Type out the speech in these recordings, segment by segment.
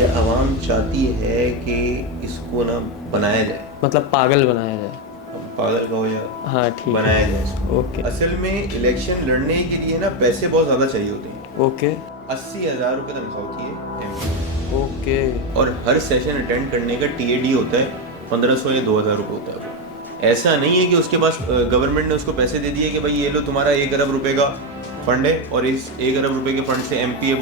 ये आवाम चाहती है कि इसको ना बनाया जाए, मतलब पागल बनाया जाए। पागल कहो या हाँ ठीक बनाया है। जाए इसको। ओके असल में इलेक्शन लड़ने के लिए ना पैसे बहुत ज़्यादा चाहिए होते हैं। ओके 80,000 रुपये तनख्वाह होती है एमपी, ओके। और हर सेशन अटेंड करने का टीएडी होता है 1500 या 2000 रुपये होता है। ऐसा नहीं है कि उसके पास गवर्नमेंट ने उसको पैसे दे दिए कि भाई ये लो तुम्हारा 1 अरब रुपए का फंड है, और इस 1 अरब रुपए के फंड से एमपी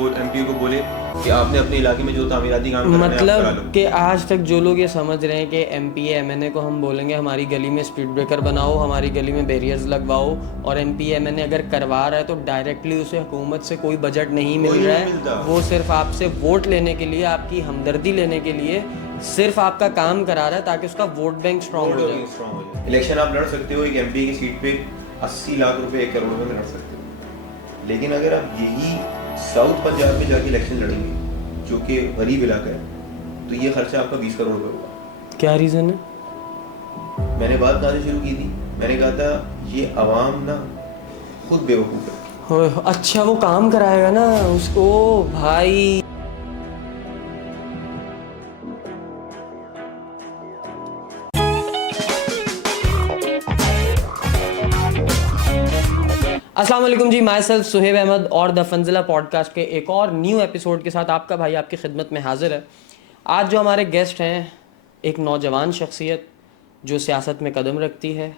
को बोले कि आपने अपने इलाके में जो तामीराती काम करना है आप करा लो। मतलब कि आज तक जो लोग ये समझ रहे हैं कि एमपीए एमएनए को हम बोलेंगे हमारी गली में स्पीड ब्रेकर बनाओ, हमारी गली में बैरियर्स लगवाओ, और एमपीए एमएनए अगर करवा रहा है तो डायरेक्टली उसे हुकूमत से कोई बजट नहीं मिल कोई रहा नहीं मिलता। है, वो सिर्फ आपसे वोट लेने के लिए, आपकी हमदर्दी लेने के लिए सिर्फ आपका काम करा रहा है ताकि उसका वोट बैंक स्ट्रांग हो जाए। स्ट्रांग हो जाए। इलेक्शन आप लड़ सकते हो एक एमपी की सीट पे 80 लाख रुपए 1 करोड़ रुपए में लड़ सकते हो, लेकिन अगर आप यही साउथ पंजाब में जाके इलेक्शन लड़ेंगे जो कि गरीब इलाका है, तो ये खर्चा आपका 20 करोड़ रुपए होगा। क्या रीज़न है? मैंने बात कहाँ से शुरू की थी? मैंने कहा था ये आवाम ना खुद बेवकूफ़ है। अच्छा वो काम कराएगा ना उसको भाई। अस्सलाम वालेकुम जी, माई सेल्फ सुहेब अहमद और द फंजिला पॉडकास्ट के एक और न्यू एपिसोड के साथ आपका भाई आपकी खिदमत में हाजिर है। आज जो हमारे गेस्ट हैं, एक नौजवान शख्सियत जो सियासत में कदम रखती है,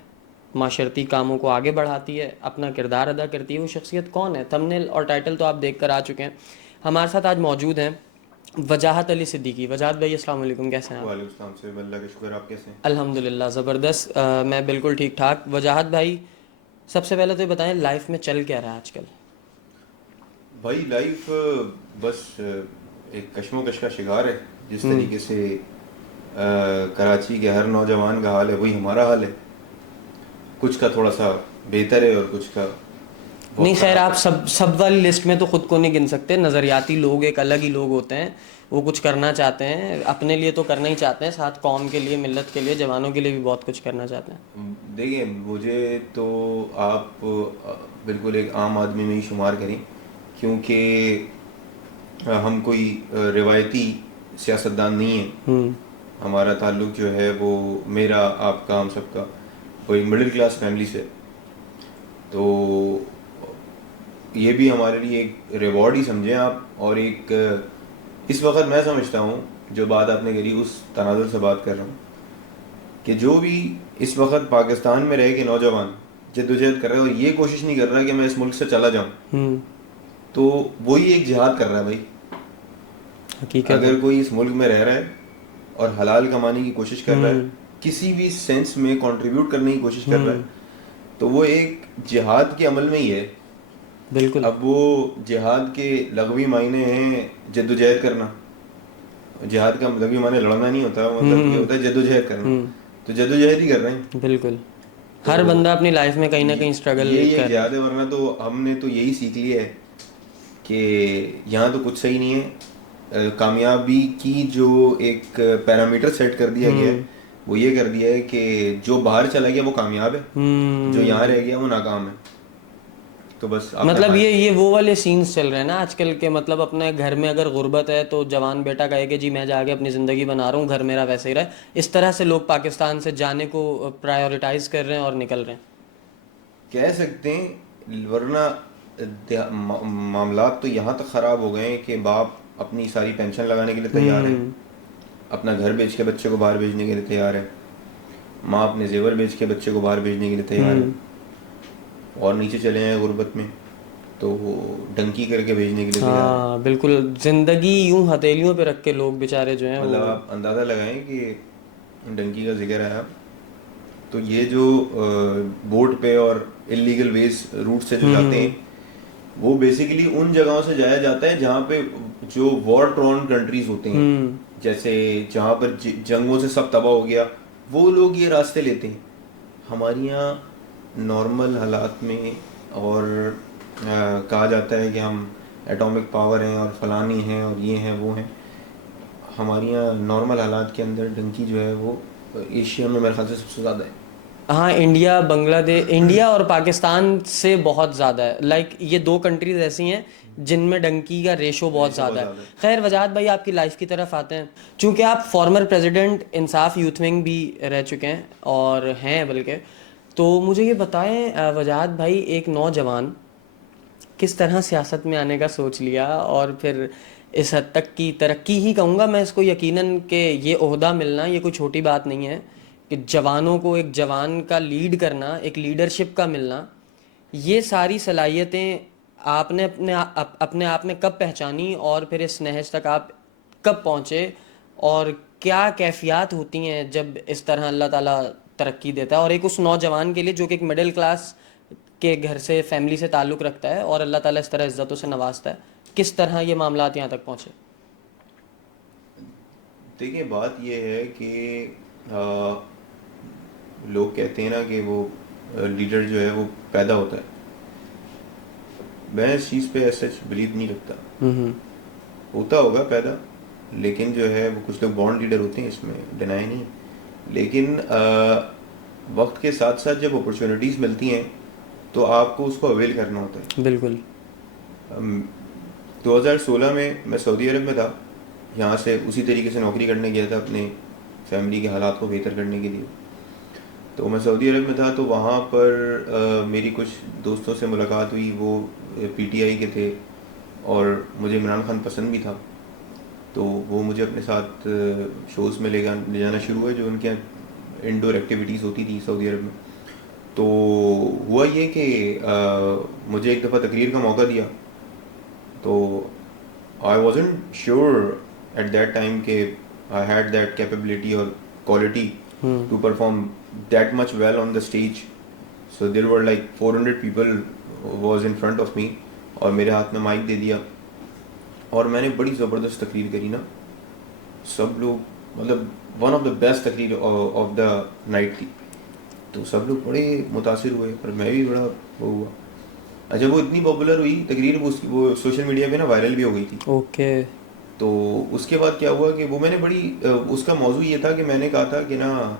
माशरती कामों को आगे बढ़ाती है, अपना किरदार अदा करती है। वो शख्सियत कौन है? थंबनेल और टाइटल तो आप देख कर आ चुके हैं। हमारे साथ आज मौजूद हैं वजाहत अली सिद्दीकी। वजाहत भाई अस्सलाम वालेकुम, कैसे हैं आप? वालेकुम सलाम से अल्लाह का शुक्र, आप कैसे हैं? अल्हम्दुलिल्लाह ज़बरदस्त। मैं बिल्कुल ठीक ठाक। वजाहत भाई, सबसे पहले तो ये बताएं लाइफ में चल क्या रहा है आजकल? भाई लाइफ बस एक कश्मोकश का शिकार है। जिस तरीके से कराची के हर नौजवान का हाल है वही हमारा हाल है। कुछ का थोड़ा सा बेहतर है और कुछ का बहुत नहीं खैर, खराब आप है। सब वाली लिस्ट में तो खुद को नहीं गिन सकते। नज़रियाती लोग एक अलग ही लोग होते हैं। वो कुछ करना चाहते हैं, अपने लिए तो करना ही चाहते हैं, साथ कौम के लिए, मिल्लत के लिए, जवानों के लिए भी बहुत कुछ करना चाहते हैं। देखिए मुझे तो आप बिल्कुल एक आम आदमी में ही शुमार करें, क्योंकि हम कोई रिवायती सियासतदान नहीं है। हमारा ताल्लुक़ जो है वो मेरा आपका हम सबका कोई मिडिल क्लास फैमिली से, तो ये भी हमारे लिए एक रिवॉर्ड ही समझें आप। और एक इस वक्त मैं समझता हूँ, जो बात आपने करी उस तनाजुर से बात कर रहा हूँ, कि जो भी इस वक्त पाकिस्तान में रह के नौजवान जद्दोजहद कर रहा है और ये कोशिश नहीं कर रहा कि मैं इस मुल्क से चला जाऊँ, तो वही एक जिहाद कर रहा है भाई। हकीकत है। अगर कोई इस मुल्क में रह रहा है और हलाल कमाने की कोशिश कर रहा है, किसी भी सेंस में कंट्रीब्यूट करने की कोशिश कर रहा है, तो वो एक जिहाद के अमल में ही है। बिल्कुल। अब वो जिहाद के लगवी मायने हैं जद्दोजहद करना। जिहाद का लगवी मायने लड़ना नहीं होता, मतलब ये होता है जद्दोजहद करना। तो जद्दोजहद ही कर रहे हैं। बिल्कुल। हर बंदा अपनी लाइफ में कहीं ना कहीं स्ट्रगल यही एक कर। जिहाद है, वरना तो हमने तो यही सीख लिया है कि यहाँ तो कुछ सही नहीं है। कामयाबी की जो एक पैरामीटर सेट कर दिया गया है वो ये कर दिया है कि जो बाहर चला गया वो कामयाब है, जो यहाँ रह गया वो नाकाम है। तो बस मतलब ये वो वाले सीन्स चल रहे हैं ना आजकल के। मतलब अपने घर में अगर गुर्बत है तो जवान बेटा कहे कि जी मैं जाके अपनी ज़िंदगी बना रहा हूँ, घर मेरा वैसे ही रहे। इस तरह से लोग पाकिस्तान से जाने को प्रायोरिटाइज कर रहे हैं और निकल रहे हैं, कह सकते हैं। वरना मामलात तो यहाँ तक ख़राब हो गए हैं कि बाप अपनी सारी पेंशन लगाने के लिए तैयार है, अपना घर बेच के बच्चे को बाहर भेजने के लिए तैयार है, माँ अपने जेवर बेच के बच्चे को बाहर भेजने के लिए तैयार है, और नीचे चले हैं गुर्बत में तो वो डंकी करके भेजने के लिए तैयार है। हाँ बिल्कुल। ज़िंदगी यूं हथेलियों पे रख के लोग बेचारे जो हैं मतलब वो। आप अंदाज़ा लगाएं कि डंकी का जिक्र आया, तो ये जो बोट पे और इलीगल वेज रूट से जो जाते हैं, वो बेसिकली उन जगहों से जाया जाता है जहाँ पे जो वॉर ट्रॉन कंट्रीज होते हैं, जैसे जहाँ पर जंगों से सब तबाह हो गया, वो लोग ये रास्ते लेते हैं। हमारे यहाँ नॉर्मल हालात में और कहा जाता है कि हम एटॉमिक पावर हैं और फलानी हैं और ये हैं वो हैं। हमारे यहाँ नॉर्मल हालात के अंदर डंकी जो है वो एशिया में मेरे ख्याल से सबसे ज़्यादा है। हाँ, इंडिया बांग्लादेश, इंडिया और पाकिस्तान से बहुत ज़्यादा है। लाइक ये दो कंट्रीज ऐसी हैं जिनमें डंकी का रेशो बहुत रेशो बहुत ज़्यादा है। ज़्यादा है। खैर वजाहत भाई, आपकी लाइफ की तरफ आते हैं। चूँकि आप फॉर्मर प्रेसिडेंट इंसाफ यूथ विंग भी रह चुके हैं और हैं बल्कि, तो मुझे ये बताएं वजाहत भाई, एक नौजवान किस तरह सियासत में आने का सोच लिया और फिर इस हद तक की तरक्की ही कहूँगा मैं इसको, यकीनन कि ये ओहदा मिलना ये कोई छोटी बात नहीं है कि जवानों को, एक जवान का लीड करना, एक लीडरशिप का मिलना, ये सारी सलाहियतें आपने अपने आप में कब पहचानी और फिर इस नहज तक आप कब पहुँचे, और क्या कैफियत होती हैं जब इस तरह अल्लाह ताला तरक्की देता है, और एक उस नौजवान के लिए जो कि एक मिडिल क्लास के घर से, फैमिली से ताल्लुक़ रखता है और अल्लाह ताला इस तरह इज़्ज़तों से नवाजता है, किस तरह ये मामलात यहाँ तक पहुँचे? देखिए, बात ये है कि लोग कहते हैं ना कि वो लीडर जो है वो पैदा होता है। मैं इस चीज़ पे ऐसा बिलीव नहीं रखता। हम्म। होता होगा पैदा, लेकिन जो है वो कुछ लोग बॉर्न लीडर होते हैं, इसमें डिनाई नहीं है। लेकिन वक्त के साथ साथ जब अपॉर्चुनिटीज़ मिलती हैं तो आपको उसको अवेल करना होता है। बिल्कुल। 2016 में मैं सऊदी अरब में था। यहाँ से उसी तरीके से नौकरी करने गया था अपने फैमिली के हालात को बेहतर करने के लिए। तो मैं सऊदी अरब में था, तो वहाँ पर मेरी कुछ दोस्तों से मुलाकात हुई। वो पीटीआई के थे और मुझे इमरान खान पसंद भी था, तो वो मुझे अपने साथ शोज़ में ले जाना शुरू हुआ, जो उनके यहाँ इंडोर एक्टिविटीज़ होती थी सऊदी अरब में। तो हुआ ये कि मुझे एक दफ़ा तकरीर का मौका दिया। तो I wasn't sure at that time के आई हैड दैट कैपेबिलिटी और quality to perform that much well on the stage. So there were like 400 people was in front of me, और मेरे हाथ में माइक दे दिया और मैंने बड़ी ज़बरदस्त तकरीर करी ना। सब लोग, मतलब वन ऑफ द बेस्ट तकरीर ऑफ द नाइट थी। तो सब लोग बड़े मुतासिर हुए और मैं भी बड़ा वो हुआ। अच्छा, वो इतनी पॉपुलर हुई तकरीर, वो सोशल मीडिया पे ना वायरल भी हो गई थी। ओके। तो उसके बाद क्या हुआ कि वो मैंने बड़ी उसका मौजू ये था कि मैंने कहा था कि ना,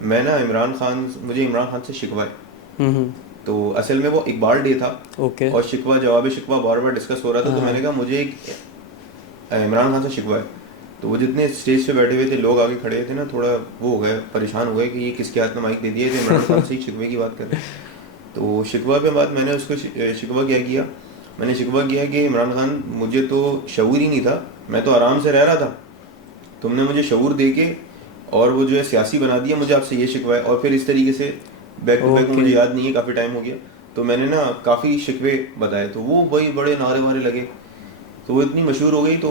मैं ना मुझे इमरान खान से शिकवा है। हम्म। तो असल में वो इकबाल डे था ओके। और शिकवा जवाब शिकवा बार बार डिस्कस हो रहा था। तो मैंने कहा मुझे एक इमरान खान से शिकवा है। तो वो जितने स्टेज पे बैठे हुए थे लोग आगे खड़े थे ना, थोड़ा वो हो गए, परेशान हो गए कि ये किसके हाथ में माइक दे दिया, तो इमरान खान से ही शिकवे की बात कर रहे हैं। तो शिकवा पे बाद मैंने उसको शिकवा क्या किया, मैंने शिकवा किया कि इमरान खान, मुझे तो शऊर ही नहीं था, मैं तो आराम से रह रहा था, तुमने मुझे शऊर दे के और वो जो है सियासी बना दिया, मुझे आपसे ये शिकवा है। और फिर इस तरीके से बैक टू बैक, मुझे याद नहीं है, काफ़ी टाइम हो गया, तो मैंने ना काफ़ी शिकवे बताए। तो वो वही बड़े नारे वारे लगे, तो वो इतनी मशहूर हो गई। तो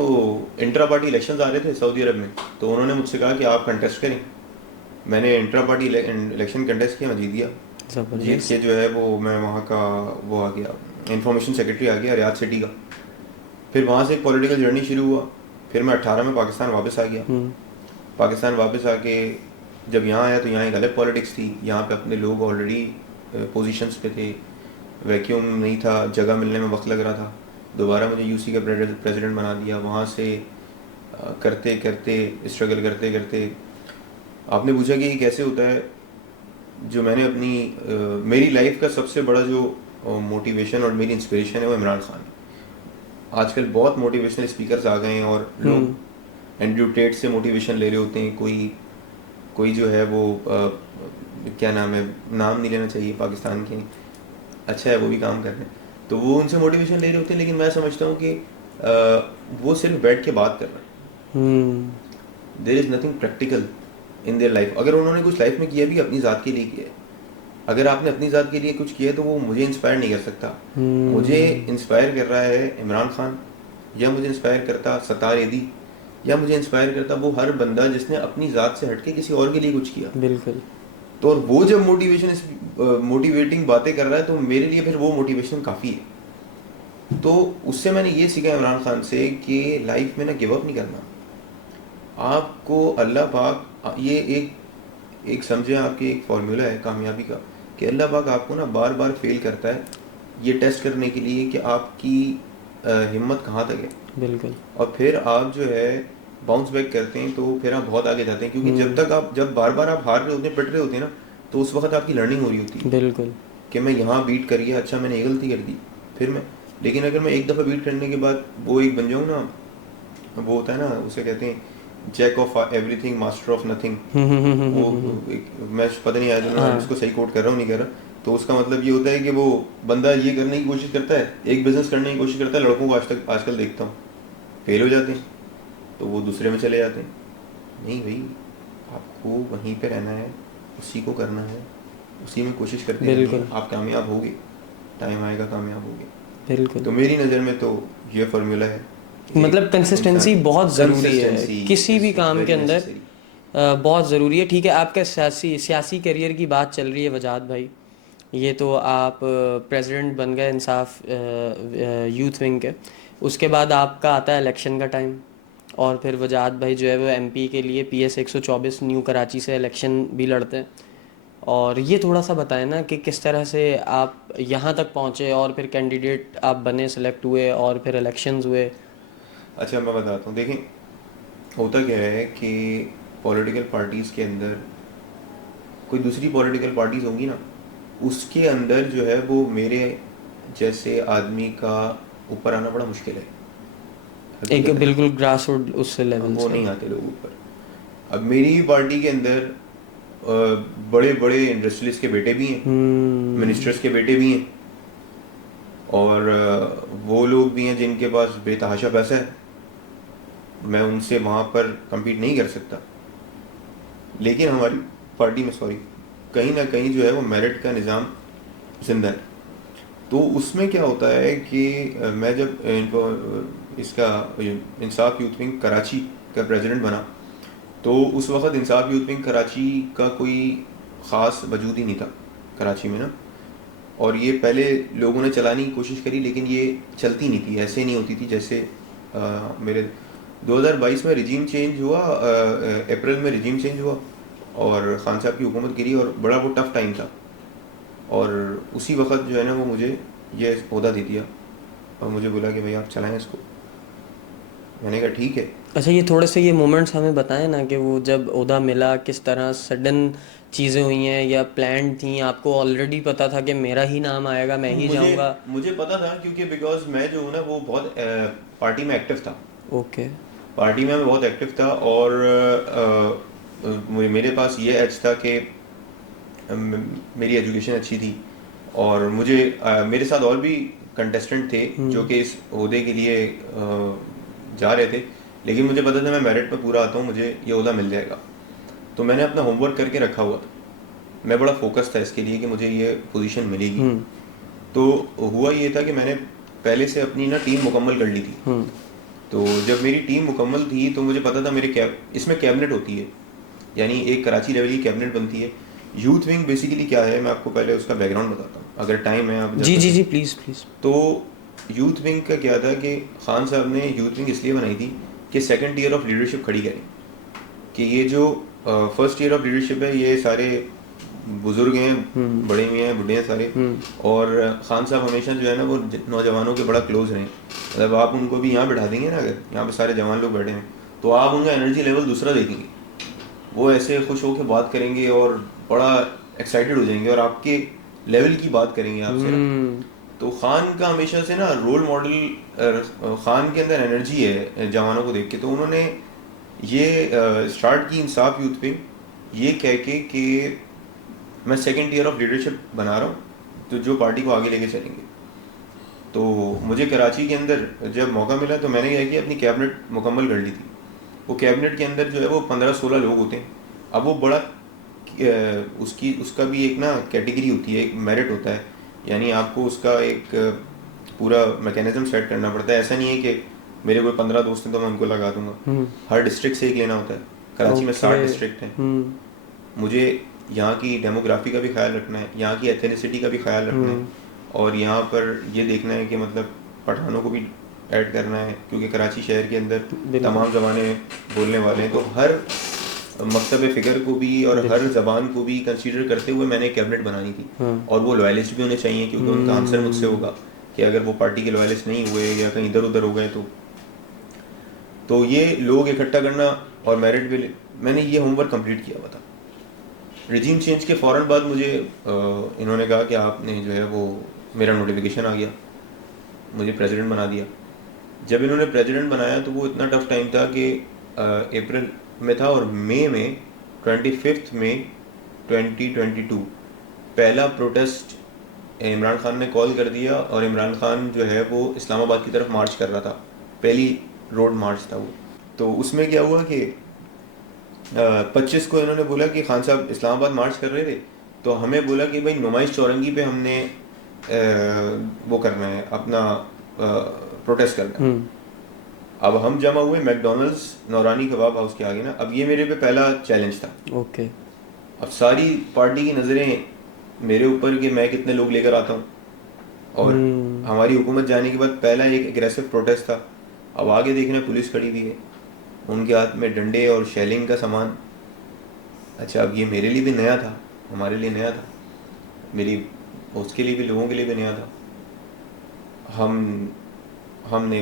इंट्रा पार्टी इलेक्शंस आ रहे थे सऊदी अरब में, तो उन्होंने मुझसे कहा कि आप कंटेस्ट करें। मैंने इंट्रा पार्टी इलेक्शन कंटेस्ट किया, मैं जीत गया। जीत के जो है वो मैं वहाँ का वो आ गया, इंफॉर्मेशन सेक्रेटरी आ गया रियाद सिटी का। फिर वहाँ से एक पॉलिटिकल जर्नी शुरू हुआ। फिर मैं 18 में पाकिस्तान वापस आ गया। पाकिस्तान वापस आके जब यहाँ आया तो यहाँ एक अलग पॉलिटिक्स थी। यहाँ पे अपने लोग ऑलरेडी पोजीशंस पे थे, वैक्यूम नहीं था, जगह मिलने में वक्त लग रहा था। दोबारा मुझे यूसी का प्रेसिडेंट बना दिया। वहाँ से करते करते, स्ट्रगल करते करते, आपने पूछा कि ये कैसे होता है। जो मैंने अपनी मेरी लाइफ का सबसे बड़ा जो मोटिवेशन और मेरी इंस्पिरेशन है वो इमरान खान है। आजकल बहुत मोटिवेशनल स्पीकर्स आ गए हैं और लोग एंड्रयू टेट से मोटिवेशन ले रहे होते हैं। कोई जो है वो क्या नाम है, नाम नहीं लेना चाहिए पाकिस्तान के, अच्छा है वो भी काम कर रहे हैं, तो वो उनसे मोटिवेशन ले रहे होते हैं। लेकिन मैं समझता हूँ कि वो सिर्फ बैठ के बात कर रहे हैं। There is nothing practical in their life. अगर उन्होंने कुछ लाइफ में किया भी अपनी ज़ात के लिए किया है, अगर आपने अपनी ज़ात के लिए कुछ किया है तो वो मुझे इंस्पायर नहीं कर सकता। मुझे इंस्पायर कर रहा है इमरान खान, या मुझे इंस्पायर करता सत्तार एदी, या मुझे इंस्पायर करता वो हर बंदा जिसने अपनी ज़ात से हटके किसी और के लिए कुछ किया। बिल्कुल। तो और वो जब मोटिवेटिंग बातें कर रहा है तो मेरे लिए फिर वो मोटिवेशन काफ़ी है। तो उससे मैंने ये सीखा इमरान खान से कि लाइफ में ना गिव अप नहीं करना। आपको अल्लाह पाक, ये एक समझे, आपके एक फॉर्मूला है कामयाबी का, कि अल्लाह पाक आपको ना बार बार फेल करता है ये टेस्ट करने के लिए कि आपकी हिम्मत कहाँ तक है। बिल्कुल। और फिर आप जो है बाउंस बैक करते हैं तो फिर आप बहुत आगे जाते हैं। क्योंकि जब बार बार आप हार रहे होते हैं, पिट रहे होते हैं ना, तो उस वक्त आपकी लर्निंग हो रही होती है बिल्कुल कि मैं यहाँ बीट कर गया, अच्छा मैंने ये गलती कर दी, फिर मैं, लेकिन अगर मैं एक दफ़ा बीट करने के बाद वो एक बन जाऊँ ना, वो होता है ना, उसे कहते हैं jack of everything master of nothing. वो मैं पता नहीं आया मैं इसको सही कोट कर रहा हूँ नहीं कर रहा, तो उसका मतलब ये होता है कि वो बंदा ये करने की कोशिश करता है, एक बिजनेस करने की कोशिश करता है, लड़कों को आजकल देखता हूँ फेल हो जाते हैं, तो वो दूसरे में चले जाते हैं। नहीं भाई, आपको वहीं पे रहना है, उसी को करना है, उसी में कोशिश करते रहना है, आप कामयाब होगे, टाइम आएगा कामयाब होगे। बिल्कुल। तो मेरी नज़र में तो ये फार्मूला है, मतलब कंसिस्टेंसी बहुत ज़रूरी है किसी भी काम के अंदर, बहुत ज़रूरी है। ठीक है, आपका सियासी करियर की बात चल रही है वजाद भाई, ये तो आप प्रेसिडेंट बन गए इंसाफ यूथ विंग के, उसके बाद आपका आता है इलेक्शन का टाइम, और फिर वजाद भाई जो है वो एमपी के लिए PS 124 न्यू कराची से इलेक्शन भी लड़ते हैं। और ये थोड़ा सा बताएं ना कि किस तरह से आप यहाँ तक पहुँचे और फिर कैंडिडेट आप बने, सेलेक्ट हुए और फिर इलेक्शंस हुए। अच्छा मैं बताता हूँ, देखें होता क्या है कि पॉलिटिकल पार्टीज़ के अंदर कोई दूसरी पॉलिटिकल पार्टीज़ होंगी ना, उसके अंदर जो है वो मेरे जैसे आदमी का ऊपर आना बड़ा मुश्किल है। एक बिल्कुल ग्रास रूट उस लेवल वो से नहीं आते लोग ऊपर। अब मेरी ही पार्टी के अंदर बड़े बड़े इंडस्ट्रियलिस्ट के बेटे भी हैं, मिनिस्टर्स के बेटे भी हैं, और वो लोग भी हैं जिनके पास बेतहाशा पैसा है, मैं उनसे वहाँ पर compete नहीं कर सकता। लेकिन हमारी पार्टी में कहीं ना कहीं जो है वो मेरिट का निज़ाम जिंदा है। तो उसमें क्या होता है कि मैं जब इनको इसका इंसाफ यूथ विंग कराची का प्रेसिडेंट बना, तो उस वक्त इंसाफ यूथ विंग कराची का कोई ख़ास वजूद ही नहीं था कराची में ना, और ये पहले लोगों ने चलाने की कोशिश करी लेकिन ये चलती नहीं थी, ऐसे नहीं होती थी जैसे मेरे 2022 में रिजीम चेंज हुआ, अप्रैल में रिजीम चेंज हुआ और खान साहब की हुकूमत गिरी और बड़ा वो टफ टाइम था, और उसी वक्त जो है ना वो मुझे ये ओहदा दे दिया और मुझे बोला कि भाई आप चलाएं इसको। मैंने कहा ठीक है। अच्छा, ये थोड़े से ये मोमेंट्स हमें बताएं ना कि वो जब ओहदा मिला किस तरह सडन चीज़ें हुई हैं या प्लान थी, आपको ऑलरेडी पता था कि मेरा ही नाम आएगा, मैं ही जाऊंगा? मुझे पता था क्योंकि बिकॉज मैं जो हूँ ना वो बहुत पार्टी में एक्टिव था। ओके। पार्टी में मैं बहुत एक्टिव था और मेरे पास ये एज था कि मेरी एजुकेशन अच्छी थी और मुझे मेरे साथ और भी कंटेस्टेंट थे जो कि इस ओहदे के लिए जा रहे थे, लेकिन मुझे पता था मैं मेरिट पे पूरा आता हूँ, मुझे ये ओहदा मिल जाएगा। तो मैंने अपना होमवर्क करके रखा हुआ था, मैं बड़ा फोकस था इसके लिए कि मुझे ये पोजीशन मिलेगी। तो हुआ ये था कि मैंने पहले से अपनी ना टीम मुकम्मल कर ली थी। तो जब मेरी टीम मुकम्मल थी तो मुझे पता था मेरे इसमें कैबिनेट होती है, यानी एक कराची लेवल की कैबिनेट बनती है। यूथ विंग बेसिकली क्या है, मैं आपको पहले उसका बैकग्राउंड बताता हूँ अगर टाइम है आप। जी प्लीज़ प्लीज़। तो यूथ विंग का क्या था कि खान साहब ने यूथ विंग इसलिए बनाई थी कि सेकंड ईयर ऑफ लीडरशिप खड़ी करें, कि ये जो फर्स्ट ईयर ऑफ लीडरशिप है ये सारे बुजुर्ग हैं, बड़े भी हैं, बुढ़े हैं सारे, और खान साहब हमेशा जो है ना वो नौजवानों के बड़ा क्लोज रहे। मतलब आप उनको भी यहाँ बैठा देंगे ना, अगर यहाँ पे सारे जवान लोग बैठे हैं तो आप उनका एनर्जी लेवल दूसरा देखेंगे, वो ऐसे खुश होकर बात करेंगे और बड़ा एक्साइटेड हो जाएंगे और आपके लेवल की बात करेंगे आपसे ना। तो खान का हमेशा से ना रोल मॉडल, खान के अंदर एनर्जी है जवानों को देख के, तो उन्होंने ये स्टार्ट की इंसाफ यूथ पे ये कह के कि मैं सेकंड ईयर ऑफ लीडरशिप बना रहा हूँ तो जो पार्टी को आगे लेके चलेंगे। तो मुझे कराची के अंदर जब मौका मिला तो मैंने क्या किया, अपनी कैबिनेट मुकम्मल कर ली थी। वो कैबिनेट के अंदर जो है वो 15-16 लोग होते हैं। अब वो बड़ा उसका भी एक ना कैटेगरी होती है, एक मेरिट होता है, यानी आपको उसका एक पूरा मैकेनिज्म सेट करना पड़ता है। ऐसा नहीं है कि मेरे कोई 15 दोस्त हैं तो मैं उनको लगा दूंगा, हर डिस्ट्रिक्ट से एक लेना होता है। कराची में 60 डिस्ट्रिक्ट हैं, मुझे यहाँ की डेमोग्राफी का भी ख्याल रखना है, यहाँ की एथेनिसिटी का भी ख्याल रखना है, और यहाँ पर ये देखना है कि मतलब पठानों को भी ऐड करना है क्योंकि कराची शहर के अंदर तमाम ज़बानें बोलने वाले हैं। तो हर मकतब फ़िक्र को भी और हर ज़बान को भी कंसीडर करते हुए मैंने एक कैबिनेट बनानी थी। और वो लॉयलिस्ट भी होने चाहिए क्योंकि उनका आंसर मुझसे होगा कि अगर वो पार्टी के लॉयलिस्ट नहीं हुए या कहीं इधर उधर हो गए तो ये लोग इकट्ठा करना और मेरिट भी। मैंने ये होमवर्क कंप्लीट किया हुआ था रिजीम चेंज के फ़ौरन बाद मुझे इन्होंने कहा कि आपने जो है वो मेरा नोटिफिकेशन आ गया, मुझे प्रेसिडेंट बना दिया। जब इन्होंने प्रेसिडेंट बनाया तो वो इतना टफ टाइम था कि अप्रैल में था और मई में 25 मई 2022 पहला प्रोटेस्ट इमरान खान ने कॉल कर दिया और इमरान खान जो है वो इस्लामाबाद की तरफ मार्च कर रहा था, पहली रोड मार्च था वो। तो उसमें क्या हुआ कि 25 को इन्होंने बोला कि खान साहब इस्लामाबाद मार्च कर रहे थे, तो हमें बोला कि भाई नुमाइश चौरंगी पे हमने वो करना है, अपना प्रोटेस्ट करना है। अब हम जमा हुए मैकडोनल्ड्स नौरानी कबाब हाउस के आगे ना। अब ये मेरे पे पहला चैलेंज था। ओके। अब सारी पार्टी की नज़रें मेरे ऊपर कि मैं कितने लोग लेकर आता हूँ, और हमारी हुकूमत जाने के बाद पहला एक एग्रेसिव प्रोटेस्ट था। अब आगे देखना पुलिस खड़ी हुई है, उनके हाथ में डंडे और शेलिंग का सामान। अच्छा, अब ये मेरे लिए भी नया था, हमारे लिए नया था, मेरी उसके लिए भी, लोगों के लिए भी नया था। हमने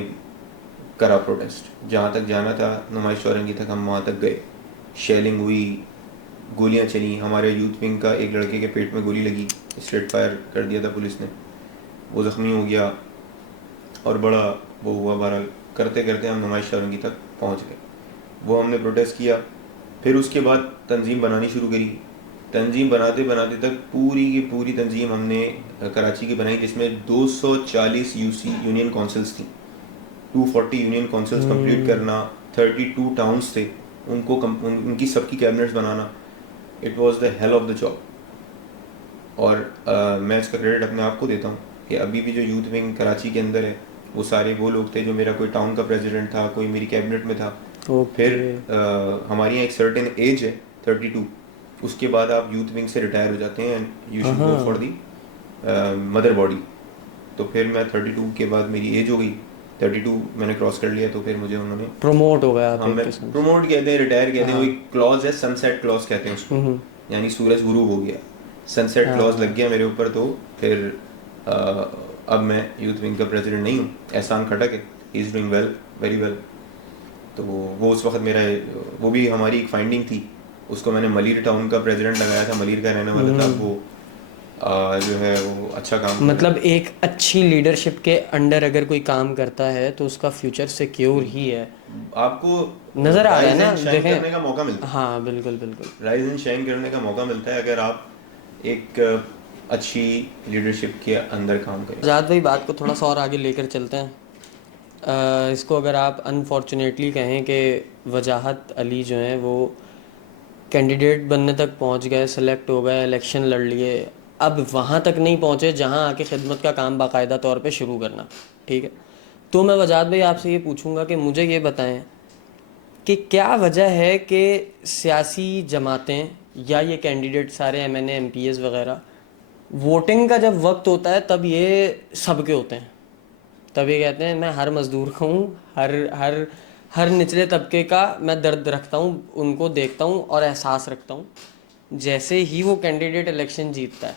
करा प्रोटेस्ट, जहाँ तक जाना था नुमाइश चौरंगी तक हम वहाँ तक गए। शेलिंग हुई, गोलियाँ चली, हमारे यूथ विंग का एक लड़के के पेट में गोली लगी, स्ट्रेट फायर कर दिया था पुलिस ने, वो ज़ख्मी हो गया और बड़ा वो हुआ। बहरहाल करते करते हम नुमाइश चौरंगी तक पहुँच गए, वो हमने प्रोटेस्ट किया। फिर उसके बाद तंजीम बनानी शुरू करी। तंजीम बनाते बनाते तक पूरी की पूरी तंजीम हमने कराची की बनाई, जिसमें 240 यूसी यूनियन काउंसिल्स थी, 240 यूनियन काउंसिल्स कंप्लीट करना, 32 टाउन्स थे, उनकी सबकी cabinets banana. It was the hell of the job. और मैं इसका क्रेडिट अपने आप को देता हूँ कि अभी भी जो यूथ विंग कराची के अंदर है वो सारे वो लोग थे जो मेरा कोई टाउन का प्रेसिडेंट था, कोई मेरी कैबिनेट में था। फिर हमारे यहाँ एक सर्टेन एज है 32, उसके बाद आप यूथ विंग से रिटायर हो जाते हैं and you should go for the mother body. तो फिर मैं 32 के बाद मेरी एज हो गई, 32 मैंने क्रॉस कर लिया, तो फिर मुझे उन्होंने प्रमोट हो गया। हाँ, मैं प्रमोट कहते हैं, रिटायर कहते हैं। वो एक क्लॉज है, सनसेट क्लॉज कहते हैं उसको, यानी सूरज गुरूब हो गया, सनसेट क्लॉज लग गया मेरे ऊपर। तो फिर अब मैं यूथ विंग का प्रेसिडेंट नहीं हूँ। एहसान खटक है, he is doing well, very well. तो वो उस वक्त मेरा, वो भी हमारी एक फाइंडिंग थी, उसको मैंने मलिर टाउन का प्रेसिडेंट लगाया था, मलिर का रहने वाला था वो। जो है वो अच्छा काम, मतलब एक अच्छी लीडरशिप के अंडर अगर कोई काम करता है तो उसका फ्यूचर सिक्योर ही है। आपको नजर आ रहा है ना, देखें, करने का मौका मिलता है। हाँ बिल्कुल बिल्कुल, राइज एंड शाइन करने का मौका मिलता है अगर आप एक अच्छी लीडरशिप के अंदर काम करें। आज़ाद भाई, बात को थोड़ा सा और आगे लेकर चलते हैं। इसको अगर आप अनफॉर्चुनेटली कहें कि वजाहत अली जो हैं वो कैंडिडेट बनने तक पहुंच गए, सेलेक्ट हो गए, इलेक्शन लड़ लिए, अब वहाँ तक नहीं पहुँचे जहाँ आके खिदमत का काम बाकायदा तौर पे शुरू करना, ठीक है। तो मैं वजाहत भाई आपसे ये पूछूंगा कि मुझे ये बताएं कि क्या वजह है कि सियासी जमातें या ये कैंडिडेट सारे MNA MPs वगैरह, वोटिंग का जब वक्त होता है तब ये सबके होते हैं, तब ये कहते हैं मैं हर मज़दूर का हूँ, हर हर हर निचले तबके का मैं दर्द रखता हूँ, उनको देखता हूँ और एहसास रखता हूँ। जैसे ही वो कैंडिडेट इलेक्शन जीतता है,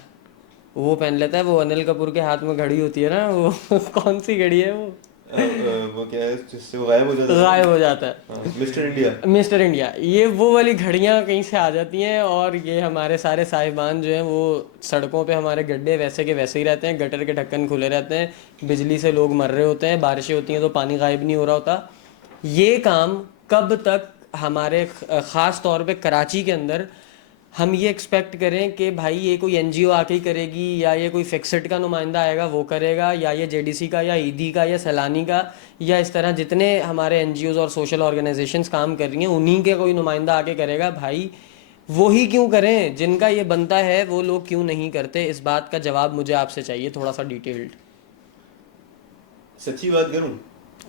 वो पहन लेता है वो अनिल कपूर के हाथ में घड़ी होती है ना, वो कौन सी घड़ी है वो क्या है जिससे वो गायब हो जाता है? गायब हो जाता है, मिस्टर इंडिया। Mister India. ये वो वाली घड़ियाँ कहीं से आ जाती हैं और ये हमारे सारे साहिबान जो हैं वो सड़कों पे, हमारे गड्ढे वैसे के वैसे ही रहते हैं, गटर के ढक्कन खुले रहते हैं, बिजली से लोग मर रहे होते हैं, बारिशें होती हैं तो पानी गायब नहीं हो रहा होता। ये काम कब तक हमारे ख़ास तौर पे कराची के अंदर हम ये एक्सपेक्ट करें कि भाई ये कोई NGO आके ही करेगी, या ये कोई फिक्सड का नुमाइंदा आएगा वो करेगा, या ये JDC का या ईदी का या सैलानी का, या इस तरह जितने हमारे NGOs और सोशल ऑर्गेनाइजेशंस काम कर रही हैं उन्हीं के कोई नुमाइंदा आके करेगा? भाई वो ही क्यों करें, जिनका ये बनता है वो लोग क्यों नहीं करते? इस बात का जवाब मुझे आपसे चाहिए, थोड़ा सा डिटेल्ड। सच्ची बात करूं,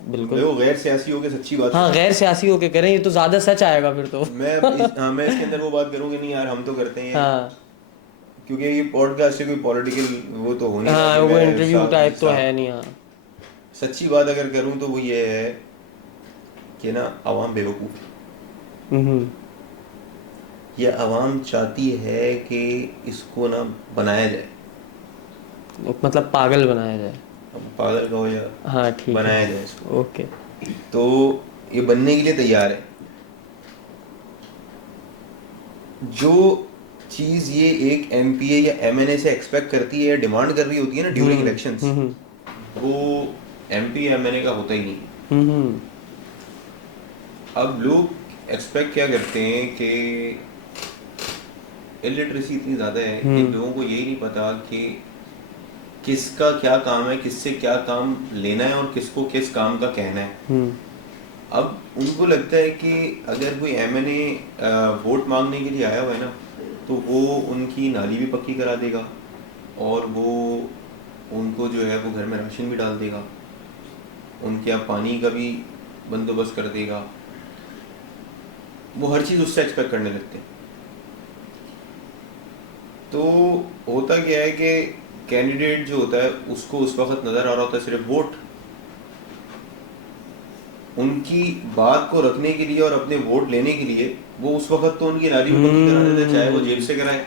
बिल्कुल, वो गैर सियासी होके सच्ची बात हाँ गैर सियासी होके करें, ये तो ज़्यादा सच आएगा फिर तो। मैं इसके अंदर वो बात करूंगी नहीं यार, हम तो करते हैं। हाँ, क्योंकि ये पॉडकास्ट से कोई पॉलिटिकल वो तो हो नहीं हाँ रहा कि वो मैं इंटरव्यू टाइप तो है नहीं। हाँ, सच्ची बात अगर करूं तो वो ये है कि ना, आवाम बेवकूफ़ है। ये आवाम चाहती है कि इसको ना बनाया जाए, मतलब पागल बनाया जाए, अब पागल कहो या हाँ ठीक है, बनाया जाए इसको। ओके। तो ये बनने के लिए तैयार है। जो चीज ये एक एमपीए या एमएनए से एक्सपेक्ट करती है या डिमांड कर रही होती है ना ड्यूरिंग इलेक्शंस, वो एमपी एमएनए का होता ही नहीं। अब लोग एक्सपेक्ट क्या करते हैं कि इलिटरेसी इतनी ज़्यादा है कि लोगों को यही नहीं पता कि किसका क्या काम है, किससे क्या काम लेना है और किसको किस काम का कहना है। अब उनको लगता है कि अगर कोई एमएनए वोट मांगने के लिए आया हुआ है ना, तो वो उनकी नाली भी पक्की करा देगा और वो उनको जो है वो घर में राशन भी डाल देगा, उनके यहाँ पानी का भी बंदोबस्त कर देगा, वो हर चीज़ उससे एक्सपेक्ट करने लगते हैं। तो होता क्या है कि कैंडिडेट जो होता है उसको उस वक्त नज़र आ रहा होता है सिर्फ वोट, उनकी बात को रखने के लिए और अपने वोट लेने के लिए वो उस वक्त तो उनकी नाली भी पक्की करा देता है, चाहे वो जेब से कराए,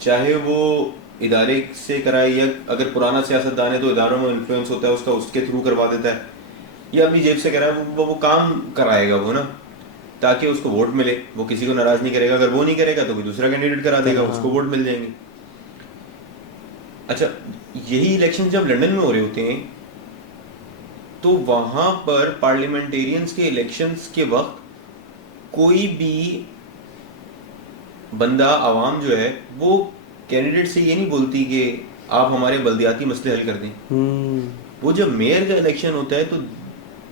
चाहे वो इदारे से कराए, या अगर पुराना सियासतदान है तो इदारों में इन्फ्लुएंस होता है उसका, उसके थ्रू करवा देता है, या अपनी जेब से कराए, वो काम कराएगा वो ना, ताकि उसको वोट मिले। वो किसी को नाराज नहीं करेगा, अगर वो नहीं करेगा तो कोई दूसरा कैंडिडेट करा देगा, उसको वोट मिल जाएंगे। अच्छा, यही इलेक्शन जब लंदन में हो रहे होते हैं तो वहां पर पार्लियामेंटेरियंस के इलेक्शंस के वक्त कोई भी बंदा आवाम जो है वो कैंडिडेट से ये नहीं बोलती कि आप हमारे बल्दियाती मसले हल कर दें। वो जब मेयर का इलेक्शन होता है तो